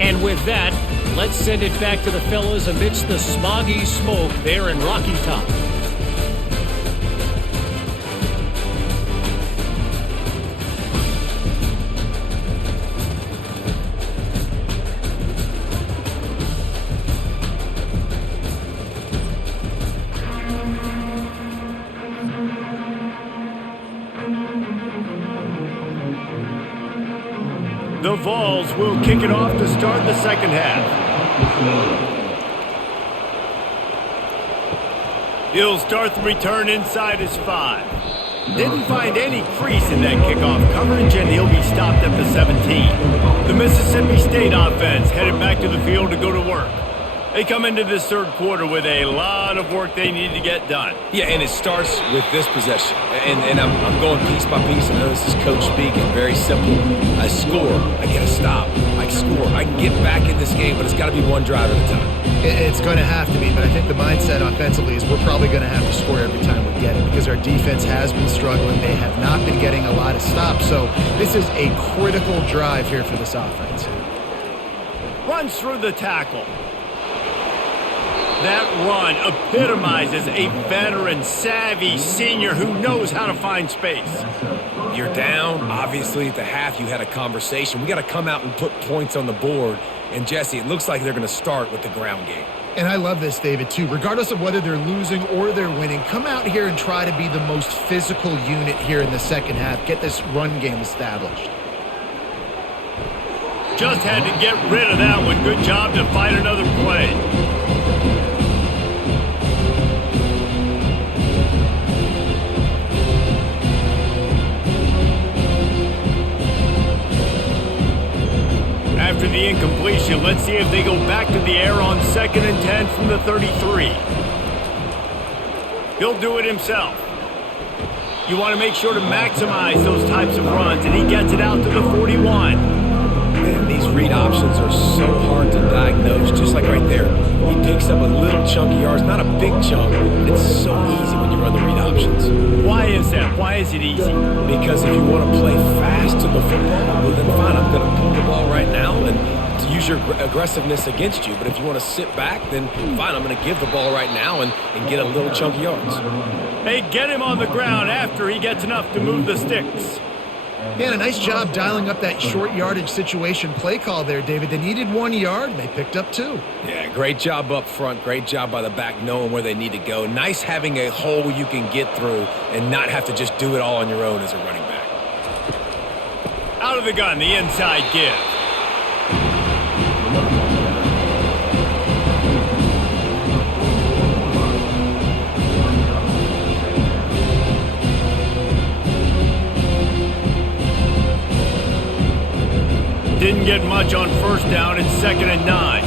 And with that, let's send it back to the fellas amidst the smoggy smoke there in Rocky Top. The Vols will kick it off to start the 2nd half. He'll start the return inside his 5. Didn't find any crease in that kickoff coverage, and he'll be stopped at the 17. The Mississippi State offense headed back to the field to go to work. They come into this third quarter with a lot of work they need to get done. Yeah, and it starts with this possession. And I'm going piece by piece. I know this is coach speaking. Very simple. I score. I get a stop. I score. I can get back in this game, but it's got to be one drive at a time. It's going to have to be, but I think the mindset offensively is we're probably going to have to score every time we get it because our defense has been struggling. They have not been getting a lot of stops, so this is a critical drive here for this offense. Runs through the tackle. That run epitomizes a veteran, savvy senior who knows how to find space. You're down. Obviously, at the half, you had a conversation. We got to come out and put points on the board. And, Jesse, it looks like they're going to start with the ground game. And I love this, David, too. Regardless of whether they're losing or they're winning, come out here and try to be the most physical unit here in the second half. Get this run game established. Just had to get rid of that one. Good job to find another play. After the incompletion, let's see if they go back to the air on 2nd and 10 from the 33. He'll do it himself. You want to make sure to maximize those types of runs, and he gets it out to the 41. Man, these read options are so hard to diagnose, just like right there. He picks up a little chunk of yards, not a big chunk, but it's so easy when you run the read options. Why is that? Why is it easy? Because if you want to play fast to the football, well then fine, I'm going to pull the ball right now and to use your aggressiveness against you. But if you want to sit back, then fine, I'm going to give the ball right now and get a little chunk of yards. They get him on the ground after he gets enough to move the sticks. Yeah, and a nice job dialing up that short yardage situation play call there, David. They needed 1 yard, and they picked up 2. Yeah, great job up front. Great job by the back knowing where they need to go. Nice having a hole you can get through and not have to just do it all on your own as a running back. Out of the gun, the inside give. Didn't get much on 1st down and 2nd and 9.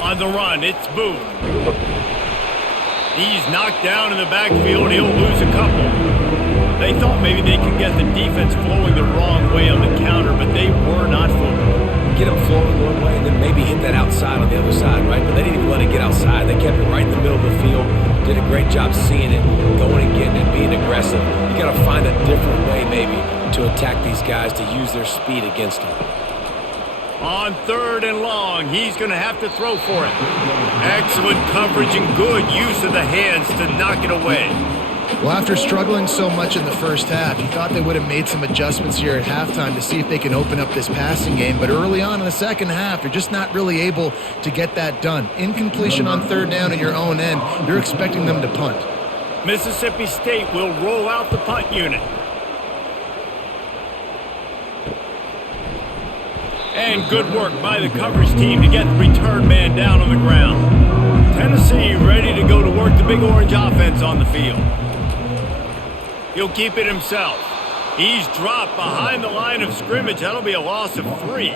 On the run, it's Booth. He's knocked down in the backfield. He'll lose a couple. They thought maybe they could get the defense flowing the wrong way on the counter, but they were not fooled. Get them flowing one way and then maybe hit that outside on the other side, right? But they didn't even let it get outside. They kept it right in the middle of the field. Did a great job seeing it, going and getting it, being aggressive. You got to find a different way maybe to attack these guys to use their speed against them. On 3rd and long, he's going to have to throw for it. Excellent coverage and good use of the hands to knock it away. Well, after struggling so much in the first half, you thought they would have made some adjustments here at halftime to see if they can open up this passing game. But early on in the second half, they're just not really able to get that done. Incompletion on 3rd down in your own end, you're expecting them to punt. Mississippi State will roll out the punt unit. And good work by the coverage team to get the return man down on the ground. Tennessee ready to go to work the Big Orange offense on the field. He'll keep it himself. He's dropped behind the line of scrimmage. That'll be a loss of 3.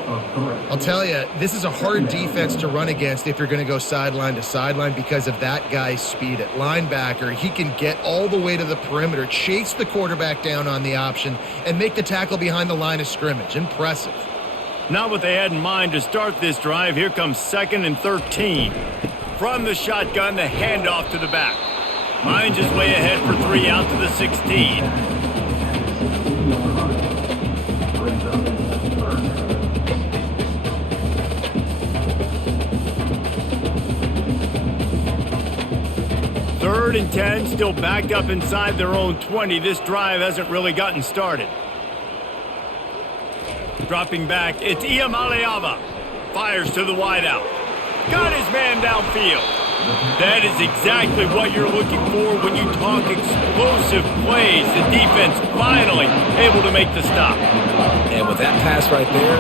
I'll tell you, this is a hard defense to run against if you're going to go sideline to sideline because of that guy's speed at linebacker. He can get all the way to the perimeter, chase the quarterback down on the option, and make the tackle behind the line of scrimmage. Impressive. Not what they had in mind to start this drive. Here comes 2nd and 13. From the shotgun, the handoff to the back. Finds his way ahead for 3 out to the 16. Third and 10, still backed up inside their own 20. This drive hasn't really gotten started. Dropping back, it's Iamaleava. Fires to the wideout. Got his man downfield. That is exactly what you're looking for when you talk explosive plays. The defense finally able to make the stop. And with that pass right there,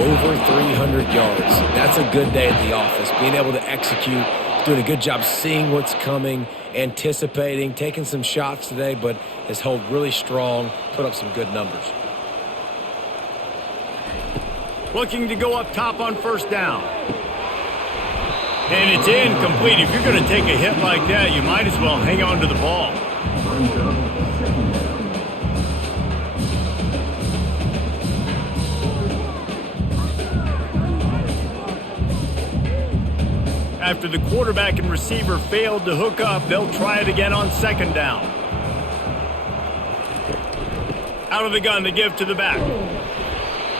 over 300 yards. That's a good day at the office. Being able to execute, doing a good job seeing what's coming, anticipating, taking some shots today, but has held really strong, put up some good numbers. Looking to go up top on first down. And it's incomplete. If you're going to take a hit like that, you might as well hang on to the ball. After the quarterback and receiver failed to hook up, they'll try it again on second down. Out of the gun to give to the back.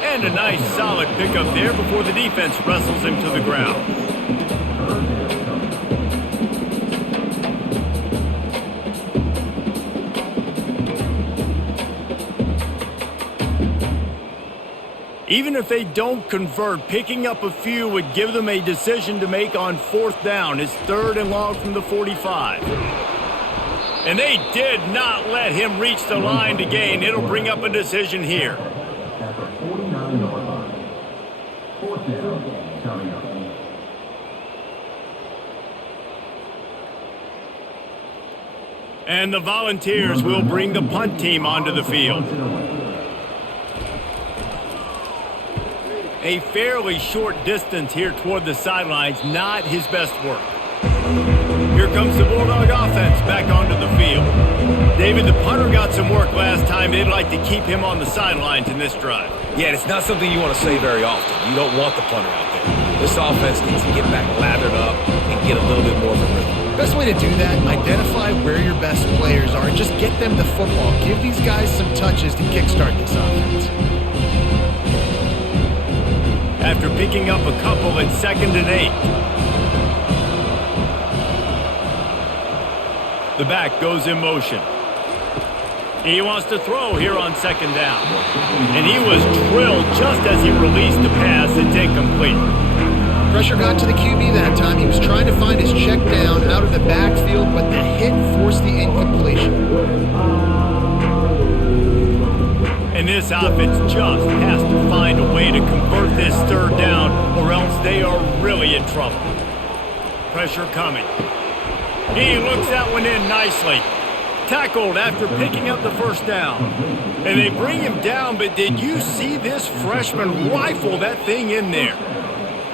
And a nice solid pickup there before the defense wrestles him to the ground. Even if they don't convert, picking up a few would give them a decision to make on fourth down. It's 3rd and long from the 45. And they did not let him reach the line to gain. It'll bring up a decision here. And the Volunteers will bring the punt team onto the field. A fairly short distance here toward the sidelines, not his best work. Here comes the Bulldog offense back onto the field. David, the punter got some work last time. They'd like to keep him on the sidelines in this drive. Yeah, and it's not something you want to say very often. You don't want the punter out there. This offense needs to get back lathered up and get a little bit more of a rhythm. Best way to do that, identify where your best players are and just get them the football. Give these guys some touches to kickstart this offense. After picking up a couple at 2nd and 8. The back goes in motion. He wants to throw here on 2nd down. And he was drilled just as he released the pass. It's incomplete. Pressure got to the QB that time. He was trying to find his check down out of the backfield, but the hit forced the incompletion. And this offense just has to find a way to convert this 3rd down, or else they are really in trouble. Pressure coming. He looks that one in nicely. Tackled after picking up the 1st down. And they bring him down, but did you see this freshman rifle that thing in there?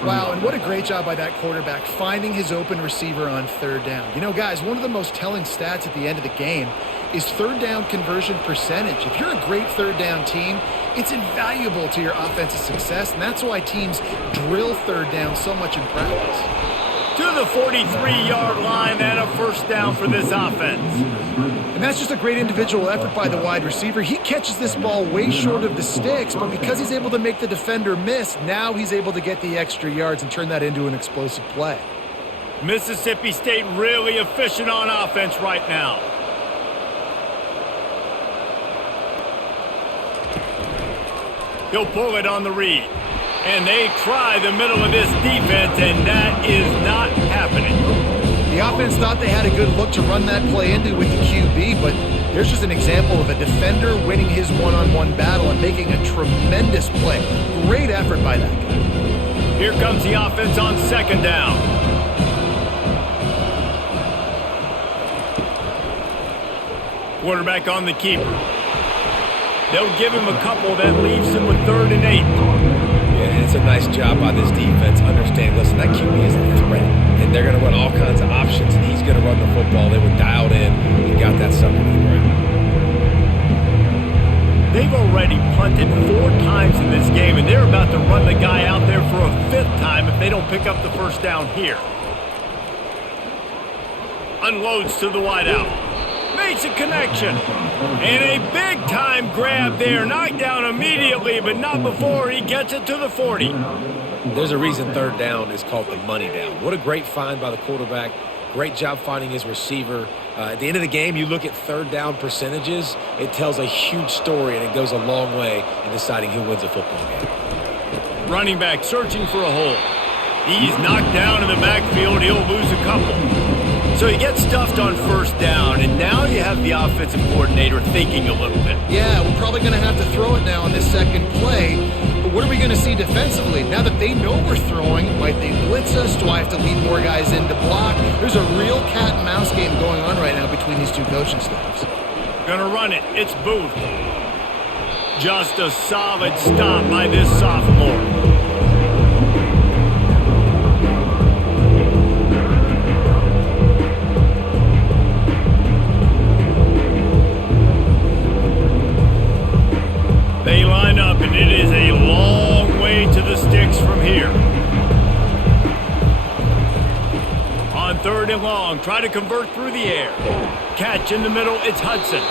Wow, and what a great job by that quarterback finding his open receiver on 3rd down. You know, guys, one of the most telling stats at the end of the game is 3rd down conversion percentage. If you're a great 3rd down team, it's invaluable to your offensive success, and that's why teams drill 3rd down so much in practice. To the 43-yard line and a 1st down for this offense. And that's just a great individual effort by the wide receiver. He catches this ball way short of the sticks, but because he's able to make the defender miss, now he's able to get the extra yards and turn that into an explosive play. Mississippi State really efficient on offense right now. He'll pull it on the read. And they try the middle of this defense, and that is not happening. The offense thought they had a good look to run that play into with the QB, but there's just an example of a defender winning his one-on-one battle and making a tremendous play. Great effort by that guy. Here comes the offense on 2nd down. Quarterback on the keeper. They'll give him a couple that leaves him with 3rd and 8. Yeah, it's a nice job by this defense. Understand, listen, that QB is a threat, and they're going to run all kinds of options, and he's going to run the football. They were dialed in and got that sucker to the ground. They've already punted 4 times in this game, and they're about to run the guy out there for a 5th time if they don't pick up the 1st down here. Unloads to the wideout. Makes a connection. And a big-time grab there. Knocked down immediately, but not before he gets it to the 40. There's a reason 3rd down is called the money down. What a great find by the quarterback. Great job finding his receiver. At the end of the game, you look at 3rd down percentages. It tells a huge story, and it goes a long way in deciding who wins a football game. Running back searching for a hole. He's knocked down in the backfield. He'll lose a couple. So he gets stuffed on first down, and now you have the offensive coordinator thinking a little bit. Yeah, we're probably going to have to throw it now on this second play. But what are we going to see defensively? Now that they know we're throwing, might they blitz us? Do I have to lead more guys in to block? There's a real cat and mouse game going on right now between these two coaching staffs. Gonna run it. It's Booth. Just a solid stop by this sophomore. They line up, and it is a long way to the sticks from here. On 3rd and long, try to convert through the air. Catch in the middle, it's Hudson.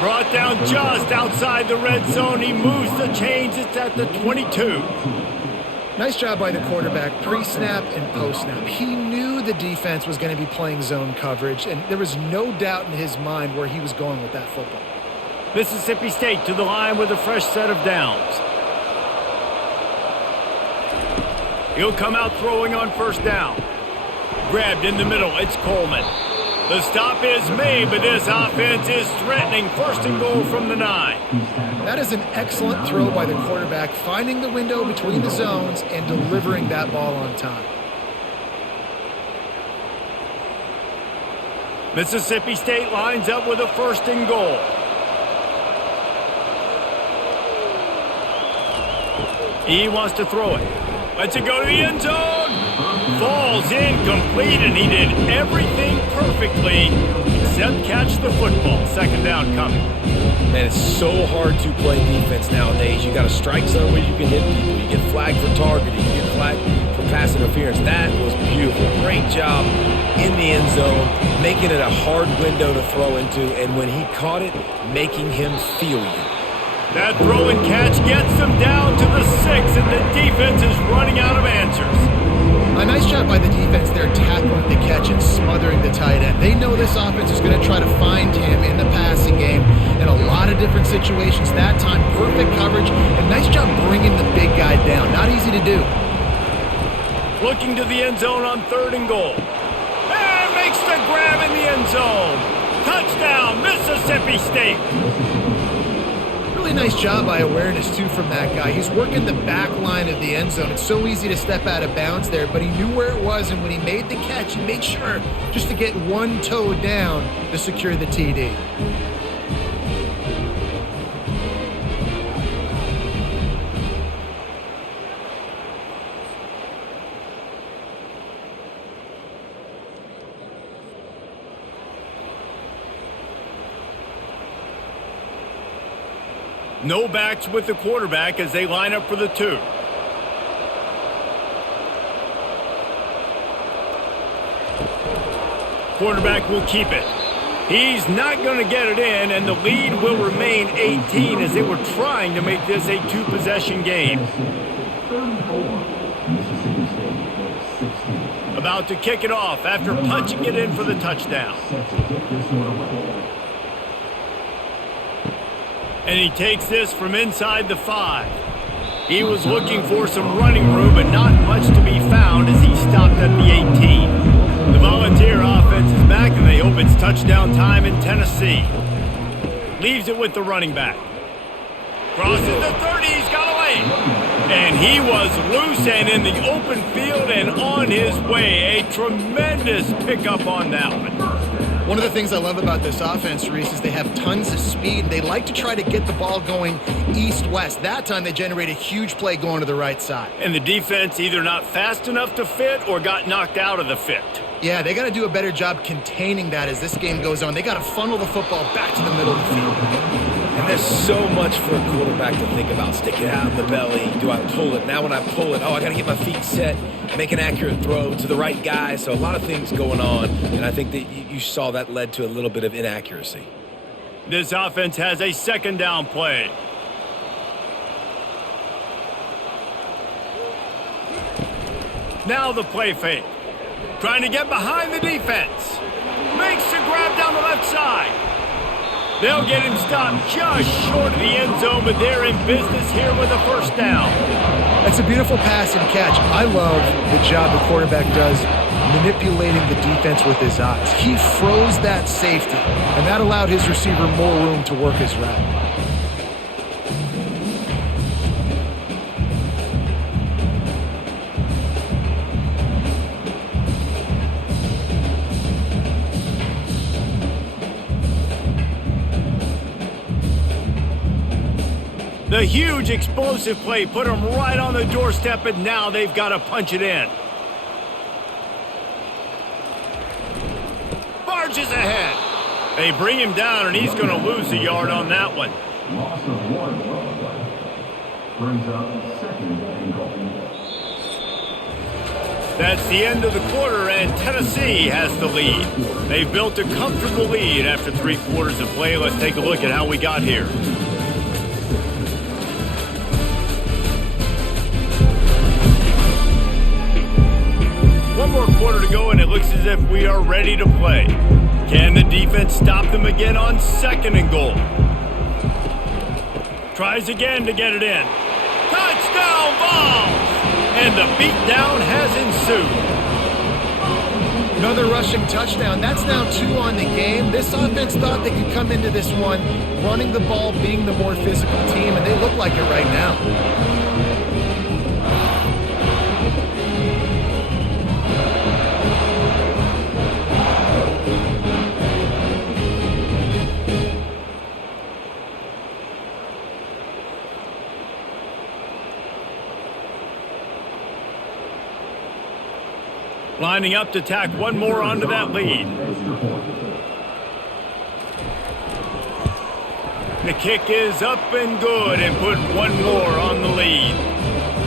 Brought down just outside the red zone. He moves the chains. It's at the 22. Nice job by the quarterback, pre-snap and post-snap. He knew the defense was going to be playing zone coverage, and there was no doubt in his mind where he was going with that football. Mississippi State to the line with a fresh set of downs. He'll come out throwing on first down. Grabbed in the middle, it's Coleman. The stop is made, but this offense is threatening. 1st and goal from the 9. That is an excellent throw by the quarterback, finding the window between the zones and delivering that ball on time. Mississippi State lines up with a 1st and goal. He wants to throw it. Lets it go to the end zone. Falls incomplete, and he did everything perfectly except catch the football. 2nd down coming. Man, it's so hard to play defense nowadays. You got a strike zone where you can hit people. You get flagged for targeting. You get flagged for pass interference. That was beautiful. Great job in the end zone, making it a hard window to throw into, and when he caught it, making him feel you. That throw and catch gets them down to the 6, and the defense is running out of answers. A nice job by the defense there, tackling the catch and smothering the tight end. They know this offense is going to try to find him in the passing game in a lot of different situations. That time, perfect coverage, and nice job bringing the big guy down. Not easy to do. Looking to the end zone on 3rd and goal. And makes the grab in the end zone. Touchdown, Mississippi State. Really nice job by awareness, too, from that guy. He's working the back line of the end zone. It's so easy to step out of bounds there, but he knew where it was, and when he made the catch, he made sure just to get one toe down to secure the TD. No backs with the quarterback as they line up for the 2. Quarterback will keep it. He's not going to get it in, and the lead will remain 18 as they were trying to make this a 2-possession game. About to kick it off after punching it in for the touchdown. And he takes this from inside the 5. He was looking for some running room, but not much to be found as he stopped at the 18. The Volunteer offense is back, and they hope it's touchdown time in Tennessee. Leaves it with the running back. Crosses the 30, he's got away. And he was loose and in the open field and on his way. A tremendous pickup on that one. One of the things I love about this offense, Reese, is they have tons of speed. They like to try to get the ball going east-west. That time they generate a huge play going to the right side. And the defense either not fast enough to fit or got knocked out of the fit. Yeah, they got to do a better job containing that as this game goes on. They got to funnel the football back to the middle of the field. And there's so much for a quarterback to think about. Stick it out in the belly. Do I pull it? Now when I pull it, I got to get my feet set, make an accurate throw to the right guy. So a lot of things going on, and I think that you saw that led to a little bit of inaccuracy. This offense has a 2nd down play. Now the play fake. Trying to get behind the defense. Makes the grab down the left side. They'll get him stopped just short of the end zone, but they're in business here with a first down. That's a beautiful pass and catch. I love the job the quarterback does manipulating the defense with his eyes. He froze that safety, and that allowed his receiver more room to work his route. The huge explosive play put them right on the doorstep, and now they've got to punch it in. Barges ahead. They bring him down, and he's going to lose a yard on that one. Loss of 1 brings up second and goal. That's the end of the quarter, and Tennessee has the lead. They've built a comfortable lead after 3 quarters of play. Let's take a look at how we got here. One more quarter to go, and it looks as if we are ready to play. Can the defense stop them again on second and goal? Tries again to get it in. Touchdown Vols! And the beatdown has ensued. Another rushing touchdown. That's now 2 on the game. This offense thought they could come into this one running the ball, being the more physical team, and they look like it right now. Lining up to tack one more onto that lead. The kick is up and good and put one more on the lead.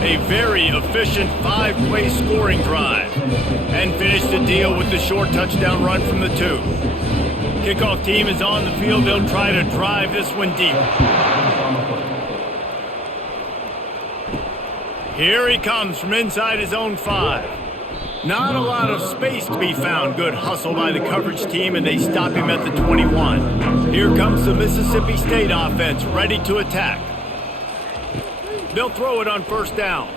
A very efficient 5-play scoring drive. And finish the deal with the short touchdown run from the 2. Kickoff team is on the field. They'll try to drive this one deep. Here he comes from inside his own 5. Not a lot of space to be found. Good hustle by the coverage team, and they stop him at the 21. Here comes the Mississippi State offense, ready to attack. They'll throw it on first down.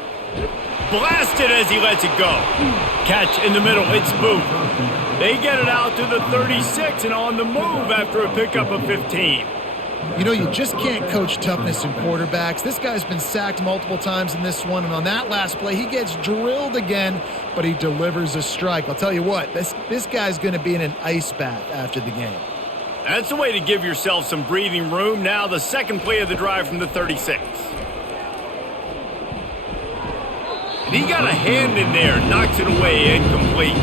Blasted as he lets it go. Catch in the middle, it's Booth. They get it out to the 36 and on the move after a pickup of 15. You know, you just can't coach toughness in quarterbacks. This guy's been sacked multiple times in this one, and on that last play, he gets drilled again, but he delivers a strike. I'll tell you what, this guy's going to be in an ice bath after the game. That's the way to give yourself some breathing room. Now the second play of the drive from the 36. And he got a hand in there, knocks it away, incomplete.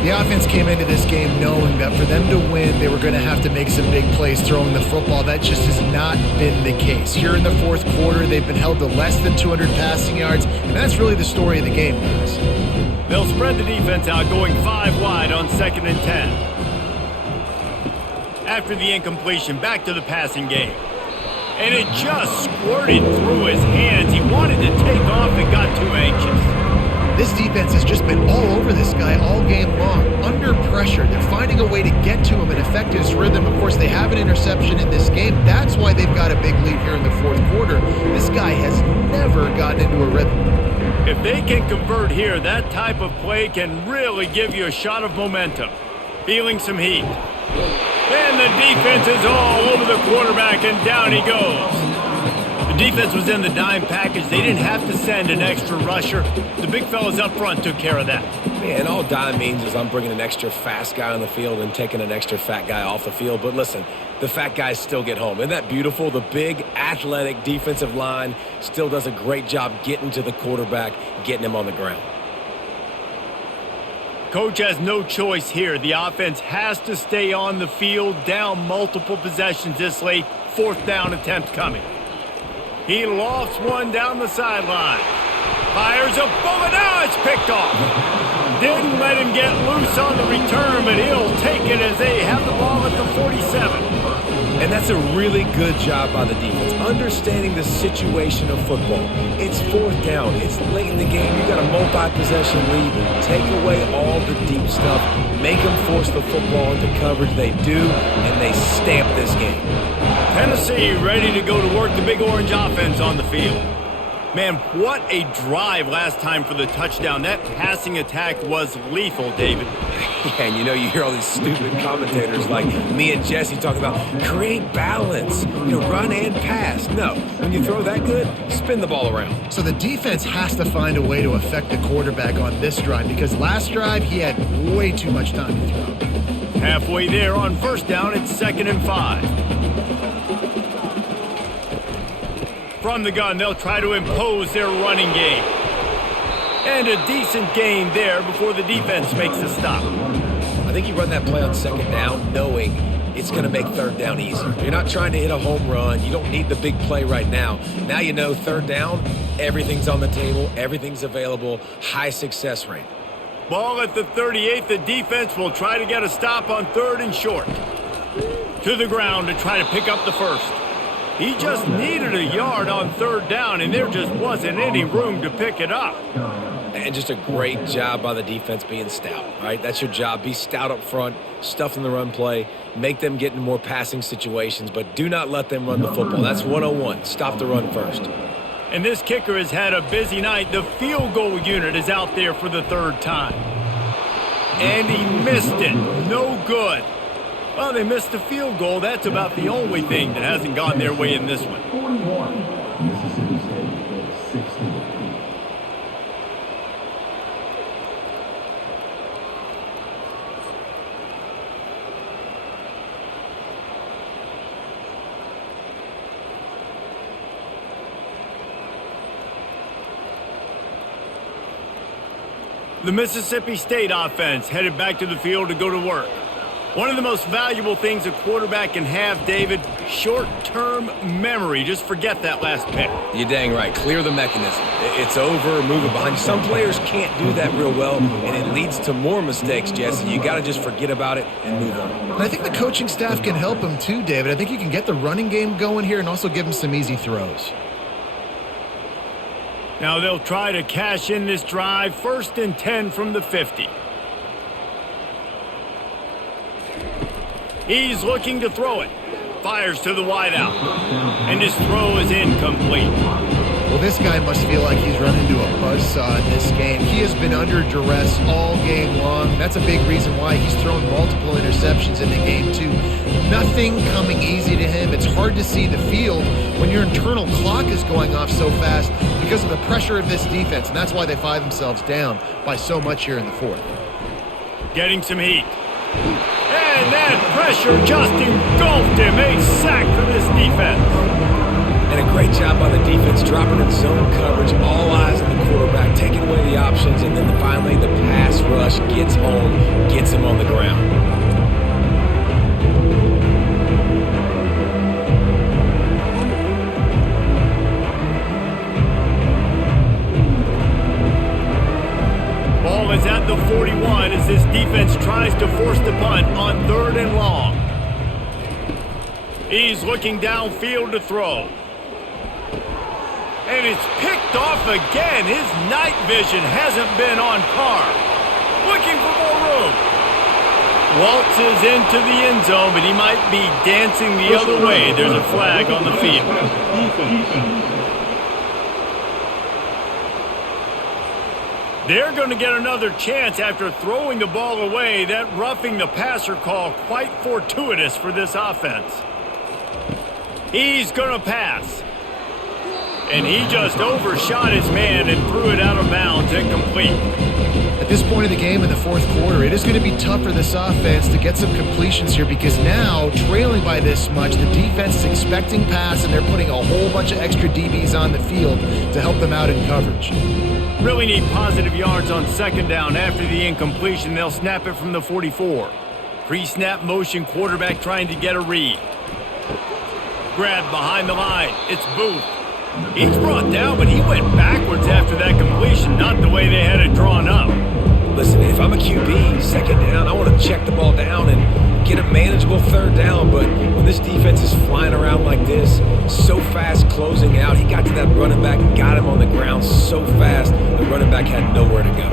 The offense came into this game knowing that for them to win, they were going to have to make some big plays throwing the football. That just has not been the case. Here in the fourth quarter, they've been held to less than 200 passing yards, and that's really the story of the game, guys. They'll spread the defense out, going 5 wide on 2nd and 10. After the incompletion, back to the passing game. And it just squirted through his hands. He wanted to take off and got too anxious. This defense has just been all over this guy all game long. Under pressure, they're finding a way to get to him and affect his rhythm. Of course, they have an interception in this game. That's why they've got a big lead here in the fourth quarter. This guy has never gotten into a rhythm. If they can convert here, that type of play can really give you a shot of momentum. Feeling some heat. And the defense is all over the quarterback, and down he goes. The defense was in the dime package. They didn't have to send an extra rusher. The big fellas up front took care of that. Man, all dime means is I'm bringing an extra fast guy on the field and taking an extra fat guy off the field. But listen, the fat guys still get home. Isn't that beautiful? The big, athletic defensive line still does a great job getting to the quarterback, getting him on the ground. Coach has no choice here. The offense has to stay on the field, down multiple possessions this late. 4th down attempt coming. He lofts one down the sideline. Fires a bullet. Now it's picked off. Didn't let him get loose on the return, but he'll take it as they have the ball at the 47. And that's a really good job by the defense, understanding the situation of football. It's fourth down. It's late in the game. You got a multi-possession lead. Take away all the deep stuff. Make them force the football into coverage. They do, and they stamp this game. Tennessee ready to go to work the Big Orange offense on the field. Man, what a drive last time for the touchdown. That passing attack was lethal, David. Yeah, and you hear all these stupid commentators like me and Jesse talk about create balance, run and pass. No, when you throw that good, spin the ball around. So the defense has to find a way to affect the quarterback on this drive because last drive he had way too much time to throw. Halfway there on first down, it's 2nd and 5. From the gun, they'll try to impose their running game. And a decent gain there before the defense makes a stop. I think you run that play on 2nd down knowing it's going to make 3rd down easier. You're not trying to hit a home run. You don't need the big play right now. Now you know 3rd down, everything's on the table, everything's available, high success rate. Ball at the 38. The defense will try to get a stop on 3rd and short. To the ground to try to pick up the first. He just needed a yard on 3rd down, and there just wasn't any room to pick it up. And just a great job by the defense being stout, right? That's your job. Be stout up front, stuff in the run play, make them get in more passing situations, but do not let them run the football. That's 101. Stop the run first. And this kicker has had a busy night. The field goal unit is out there for the 3rd time. And he missed it. No good. Well, they missed a field goal. That's about the only thing that hasn't gone their way in this one. 41, Mississippi State, 16. The Mississippi State offense headed back to the field to go to work. One of the most valuable things a quarterback can have, David, short-term memory. Just forget that last pick. You're dang right. Clear the mechanism. It's over, move it behind you. Some players can't do that real well, and it leads to more mistakes, Jesse. You got to just forget about it and move on. And I think the coaching staff can help him too, David. I think you can get the running game going here and also give him some easy throws. Now they'll try to cash in this drive. 1st and 10 from the 50. He's looking to throw it. Fires to the wideout. And his throw is incomplete. Well, this guy must feel like he's run into a buzzsaw in this game. He has been under duress all game long. That's a big reason why he's thrown multiple interceptions in the game, too. Nothing coming easy to him. It's hard to see the field when your internal clock is going off so fast because of the pressure of this defense, and that's why they find themselves down by so much here in the 4th. Getting some heat. And that pressure just engulfed him. A sack for this defense. And a great job by the defense, dropping in zone coverage, all eyes on the quarterback, taking away the options, and then finally the pass rush gets home, gets him on the ground. Ball is at the 41 as this defense tries to force the punt on 3rd and long. He's looking downfield to throw. And it's picked off again. His night vision hasn't been on par. Looking for more room. Waltzes into the end zone, but he might be dancing the other way. There's a flag on the field. They're going to get another chance after throwing the ball away. That roughing the passer call quite fortuitous for this offense. He's going to pass. And he just overshot his man and threw it out of bounds, incomplete. At this point of the game in the 4th quarter, it is going to be tough for this offense to get some completions here because now, trailing by this much, the defense is expecting pass and they're putting a whole bunch of extra DBs on the field to help them out in coverage. Really need positive yards on 2nd down. After the incompletion, they'll snap it from the 44. Pre-snap motion, quarterback trying to get a read. Grab behind the line. It's Booth. He's brought down, but he went backwards after that completion, not the way they had it drawn up. listen, if I'm a QB, second down, I want to check the ball down and get a manageable third down. But when this defense is flying around like this, so fast closing out, he got to that running back and got him on the ground so fast, the running back had nowhere to go.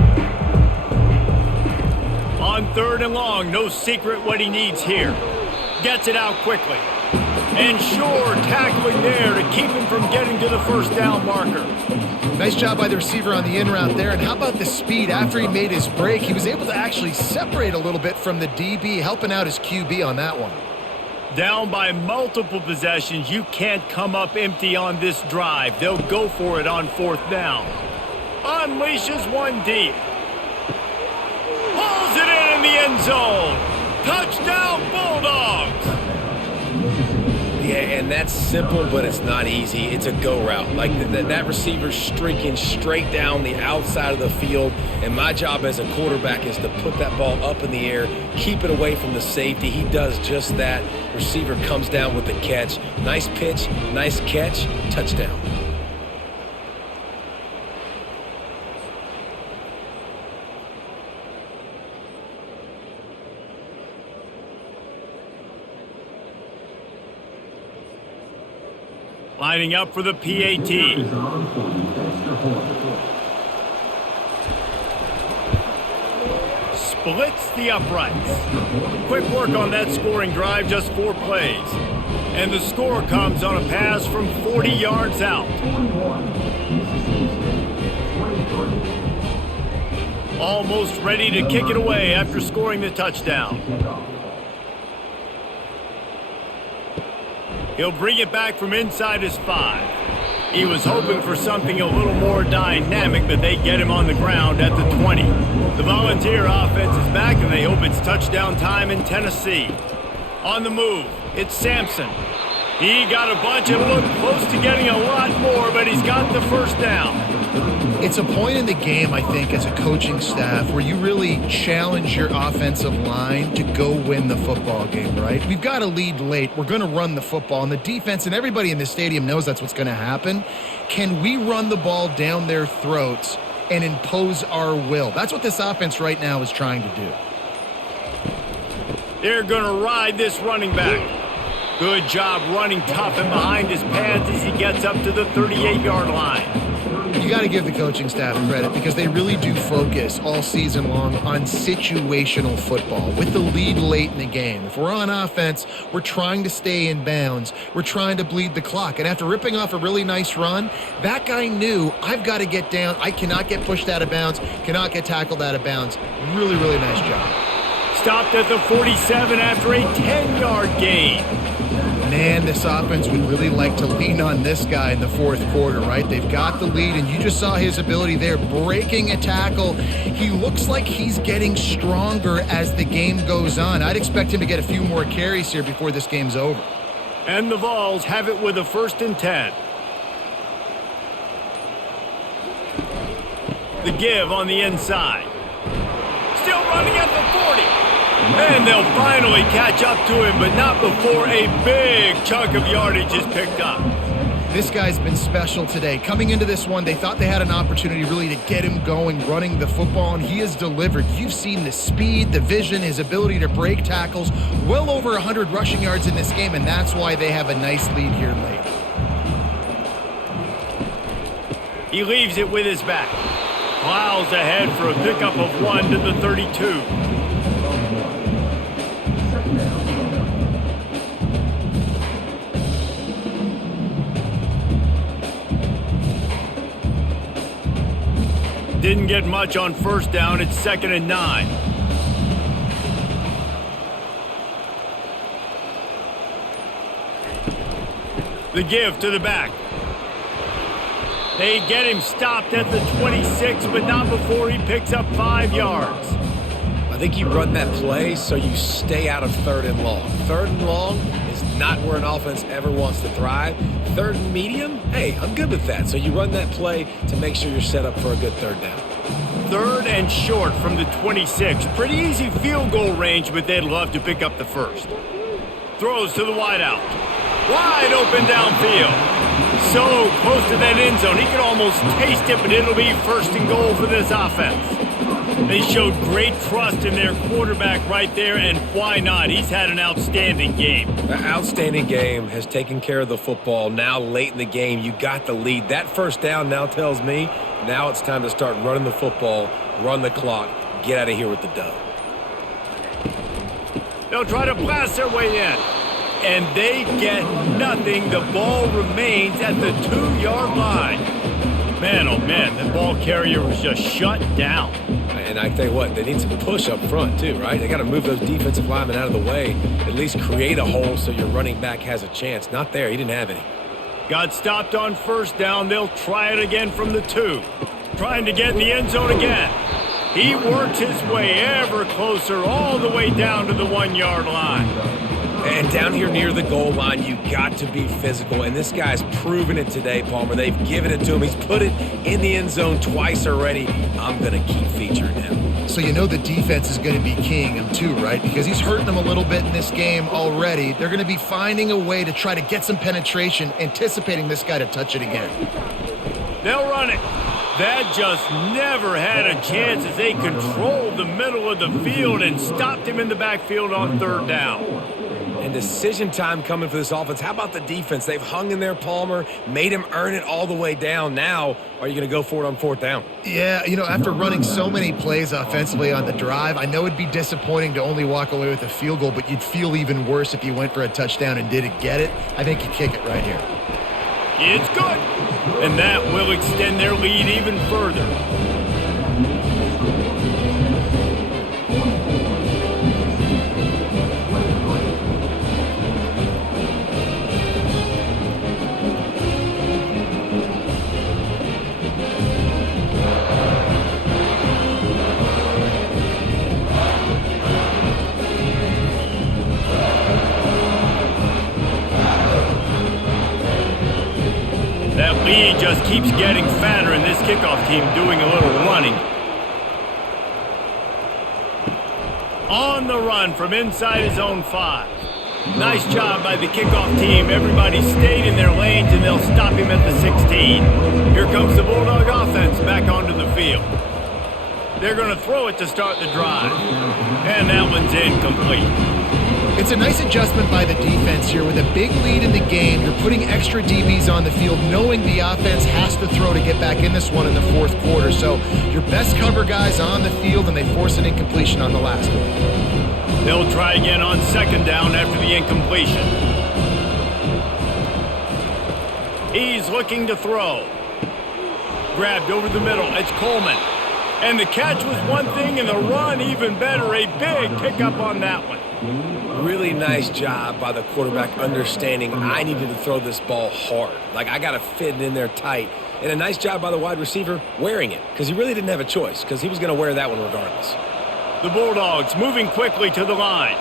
On 3rd and long, no secret what he needs here. Gets it out quickly. And sure, tackling there to keep him from getting to the first down marker. Nice job by the receiver on the in route there. And how about the speed? After he made his break, he was able to actually separate a little bit from the DB, helping out his QB on that one. Down by multiple possessions, you can't come up empty on this drive. They'll go for it on 4th down. Unleashes one deep. Pulls it in the end zone. Touchdown, Bulldogs! Yeah, and that's simple, but it's not easy. It's a go route. Like that receiver's streaking straight down the outside of the field, and my job as a quarterback is to put that ball up in the air, keep it away from the safety. He does just that. Receiver comes down with the catch. Nice pitch, nice catch, touchdown. Lining up for the PAT. Splits the uprights. Quick work on that scoring drive, just 4 plays. And the score comes on a pass from 40 yards out. Almost ready to kick it away after scoring the touchdown. He'll bring it back from inside his 5. He was hoping for something a little more dynamic, but they get him on the ground at the 20. The Volunteer offense is back, and they hope it's touchdown time in Tennessee. On the move, it's Sampson. He got a bunch and looked close to getting a lot more, but he's got the first down. It's a point in the game, I think, as a coaching staff where you really challenge your offensive line to go win the football game, right? We've got a lead late. We're going to run the football, and the defense and everybody in the stadium knows that's what's going to happen. Can we run the ball down their throats and impose our will? That's what this offense right now is trying to do. They're going to ride this running back. Good job running tough and behind his pads as he gets up to the 38-yard line. You got to give the coaching staff credit because they really do focus all season long on situational football with the lead late in the game. If we're on offense, we're trying to stay in bounds. We're trying to bleed the clock. And after ripping off a really nice run, that guy knew, I've got to get down. I cannot get pushed out of bounds, cannot get tackled out of bounds. Really, really nice job. Stopped at the 47 after a 10-yard gain. Man, this offense would really like to lean on this guy in the 4th quarter, right? They've got the lead, and you just saw his ability there, breaking a tackle. He looks like he's getting stronger as the game goes on. I'd expect him to get a few more carries here before this game's over. And the Vols have it with a 1st and 10. The give on the inside. Still running at the 40. And they'll finally catch up to him, but not before a big chunk of yardage is picked up. This guy's been special today. Coming into this one, they thought they had an opportunity really to get him going, running the football, and he has delivered. You've seen the speed, the vision, his ability to break tackles, well over 100 rushing yards in this game, and that's why they have a nice lead here late. He leaves it with his back. Plows ahead for a pickup of 1 to the 32. Didn't get much on 1st down. It's 2nd and 9. The give to the back. They get him stopped at the 26, but not before he picks up 5 yards. I think you run that play so you stay out of 3rd and long. 3rd and long is not where an offense ever wants to thrive. 3rd and medium, hey, I'm good with that. So you run that play to make sure you're set up for a good 3rd down. 3rd and short from the 26. Pretty easy field goal range, but they'd love to pick up the 1st. Throws to the wideout. Wide open downfield. So close to that end zone. He could almost taste it, but it'll be 1st and goal for this offense. They showed great trust in their quarterback right there, and why not? He's had an outstanding game. An outstanding game, has taken care of the football. Now late in the game, you got the lead. That first down now tells me now it's time to start running the football, run the clock, get out of here with the dub. They'll try to blast their way in, and they get nothing. The ball remains at the 2-yard line. Man, oh man, the ball carrier was just shut down. And I tell you what, they need some push up front too, right? They got to move those defensive linemen out of the way, at least create a hole so your running back has a chance. Not there, he didn't have any. Got stopped on first down. They'll try it again from the 2. Trying to get in the end zone again. He works his way ever closer all the way down to the 1-yard line. And down here near the goal line, you got to be physical. And this guy's proven it today, Palmer. They've given it to him. He's put it in the end zone twice already. I'm going to keep featuring him. So you know the defense is going to be keying him too, right? Because he's hurting them a little bit in this game already. They're going to be finding a way to try to get some penetration, anticipating this guy to touch it again. They'll run it. That just never had a chance as they controlled the middle of the field and stopped him in the backfield on 3rd down. And decision time coming for this offense. How about the defense? They've hung in there, Palmer, made him earn it all the way down. Now, are you going to go for it on 4th down? Yeah, you know, after running so many plays offensively on the drive, I know it'd be disappointing to only walk away with a field goal, but you'd feel even worse if you went for a touchdown and didn't get it. I think you kick it right here. It's good. And that will extend their lead even further. That lead just keeps getting fatter, and this kickoff team doing a little running. On the run from inside his own 5. Nice job by the kickoff team. Everybody stayed in their lanes, and they'll stop him at the 16. Here comes the Bulldog offense back onto the field. They're going to throw it to start the drive. And that one's incomplete. It's a nice adjustment by the defense here. With a big lead in the game, you're putting extra DBs on the field, knowing the offense has to throw to get back in this one in the 4th quarter. So your best cover guys on the field, and they force an incompletion on the last one. They'll try again on 2nd down after the incompletion. He's looking to throw. Grabbed over the middle. It's Coleman. And the catch was one thing, and the run even better. A big pickup on that one. Really nice job by the quarterback understanding I needed to throw this ball hard. Like, I got to fit it in there tight. And a nice job by the wide receiver wearing it, because he really didn't have a choice, because he was going to wear that one regardless. The Bulldogs moving quickly to the line.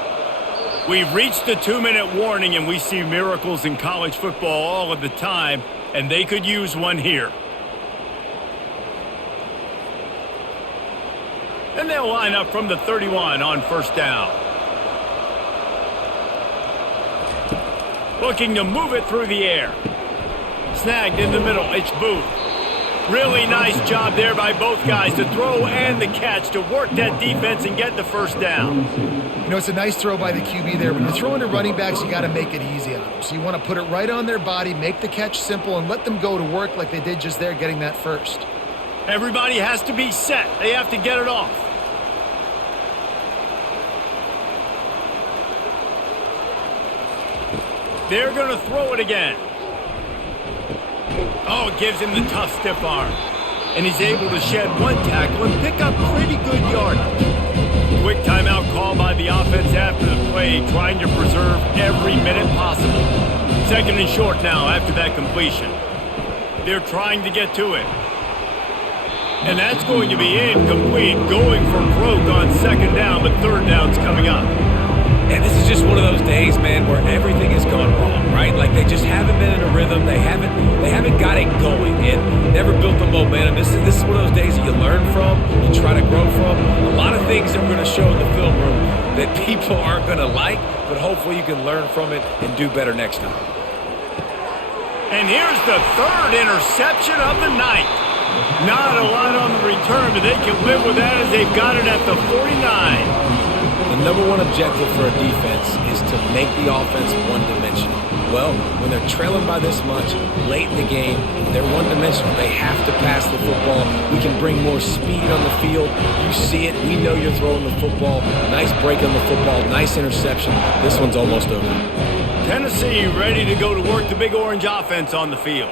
We've reached the 2-minute warning, and we see miracles in college football all of the time, and they could use one here. And they'll line up from the 31 on 1st down. Looking to move it through the air. Snagged in the middle. It's Booth. Really nice job there by both guys to throw and the catch to work that defense and get the 1st down. You know, it's a nice throw by the QB there. When you're throwing to running backs, you got to make it easy on them. So you want to put it right on their body, make the catch simple, and let them go to work like they did just there, getting that 1st. Everybody has to be set. They have to get it off. They're going to throw it again. Oh, it gives him the tough stiff arm. And he's able to shed one tackle and pick up pretty good yardage. Quick timeout call by the offense after the play, trying to preserve every minute possible. 2nd and short now after that completion. They're trying to get to it. And that's going to be incomplete, going for broke on 2nd down, but 3rd down's coming up. And this is just one of those days, man, where everything has gone wrong, right? Like, they just haven't been in a rhythm. They haven't got it going and never built the momentum. This is one of those days that you learn from, you try to grow from. A lot of things that we're going to show in the film room that people aren't going to like, but hopefully you can learn from it and do better next time. And here's the 3rd interception of the night. Not a lot on the return, but they can live with that as they've got it at the 49. The number one objective for a defense is to make the offense one-dimensional. Well, when they're trailing by this much, late in the game, they're one-dimensional. They have to pass the football. We can bring more speed on the field. You see it. We know you're throwing the football. Nice break on the football. Nice interception. This one's almost over. Tennessee ready to go to work the Big Orange offense on the field.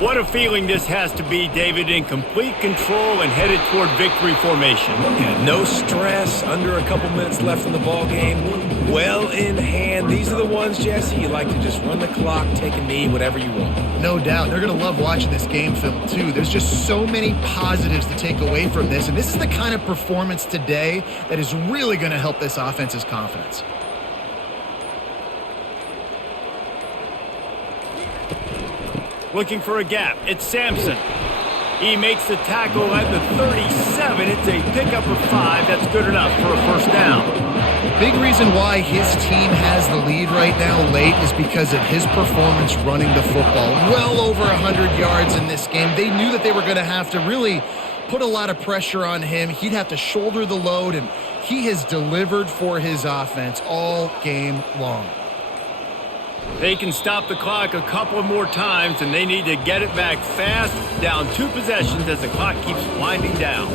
What a feeling this has to be, David, in complete control and headed toward victory formation. Yeah, no stress, under a couple minutes left in the ball game. Well in hand. These are the ones, Jesse, you like to just run the clock, take a knee, whatever you want. No doubt. They're going to love watching this game film, too. There's just so many positives to take away from this, and this is the kind of performance today that is really going to help this offense's confidence. Looking for a gap. It's Sampson. He makes the tackle at the 37. It's a pickup of 5. That's good enough for a first down. Big reason why his team has the lead right now late is because of his performance running the football. Well over 100 yards in this game. They knew that they were going to have to really put a lot of pressure on him. He'd have to shoulder the load, and he has delivered for his offense all game long. They can stop the clock a couple more times, and they need to get it back fast, down 2 possessions as the clock keeps winding down.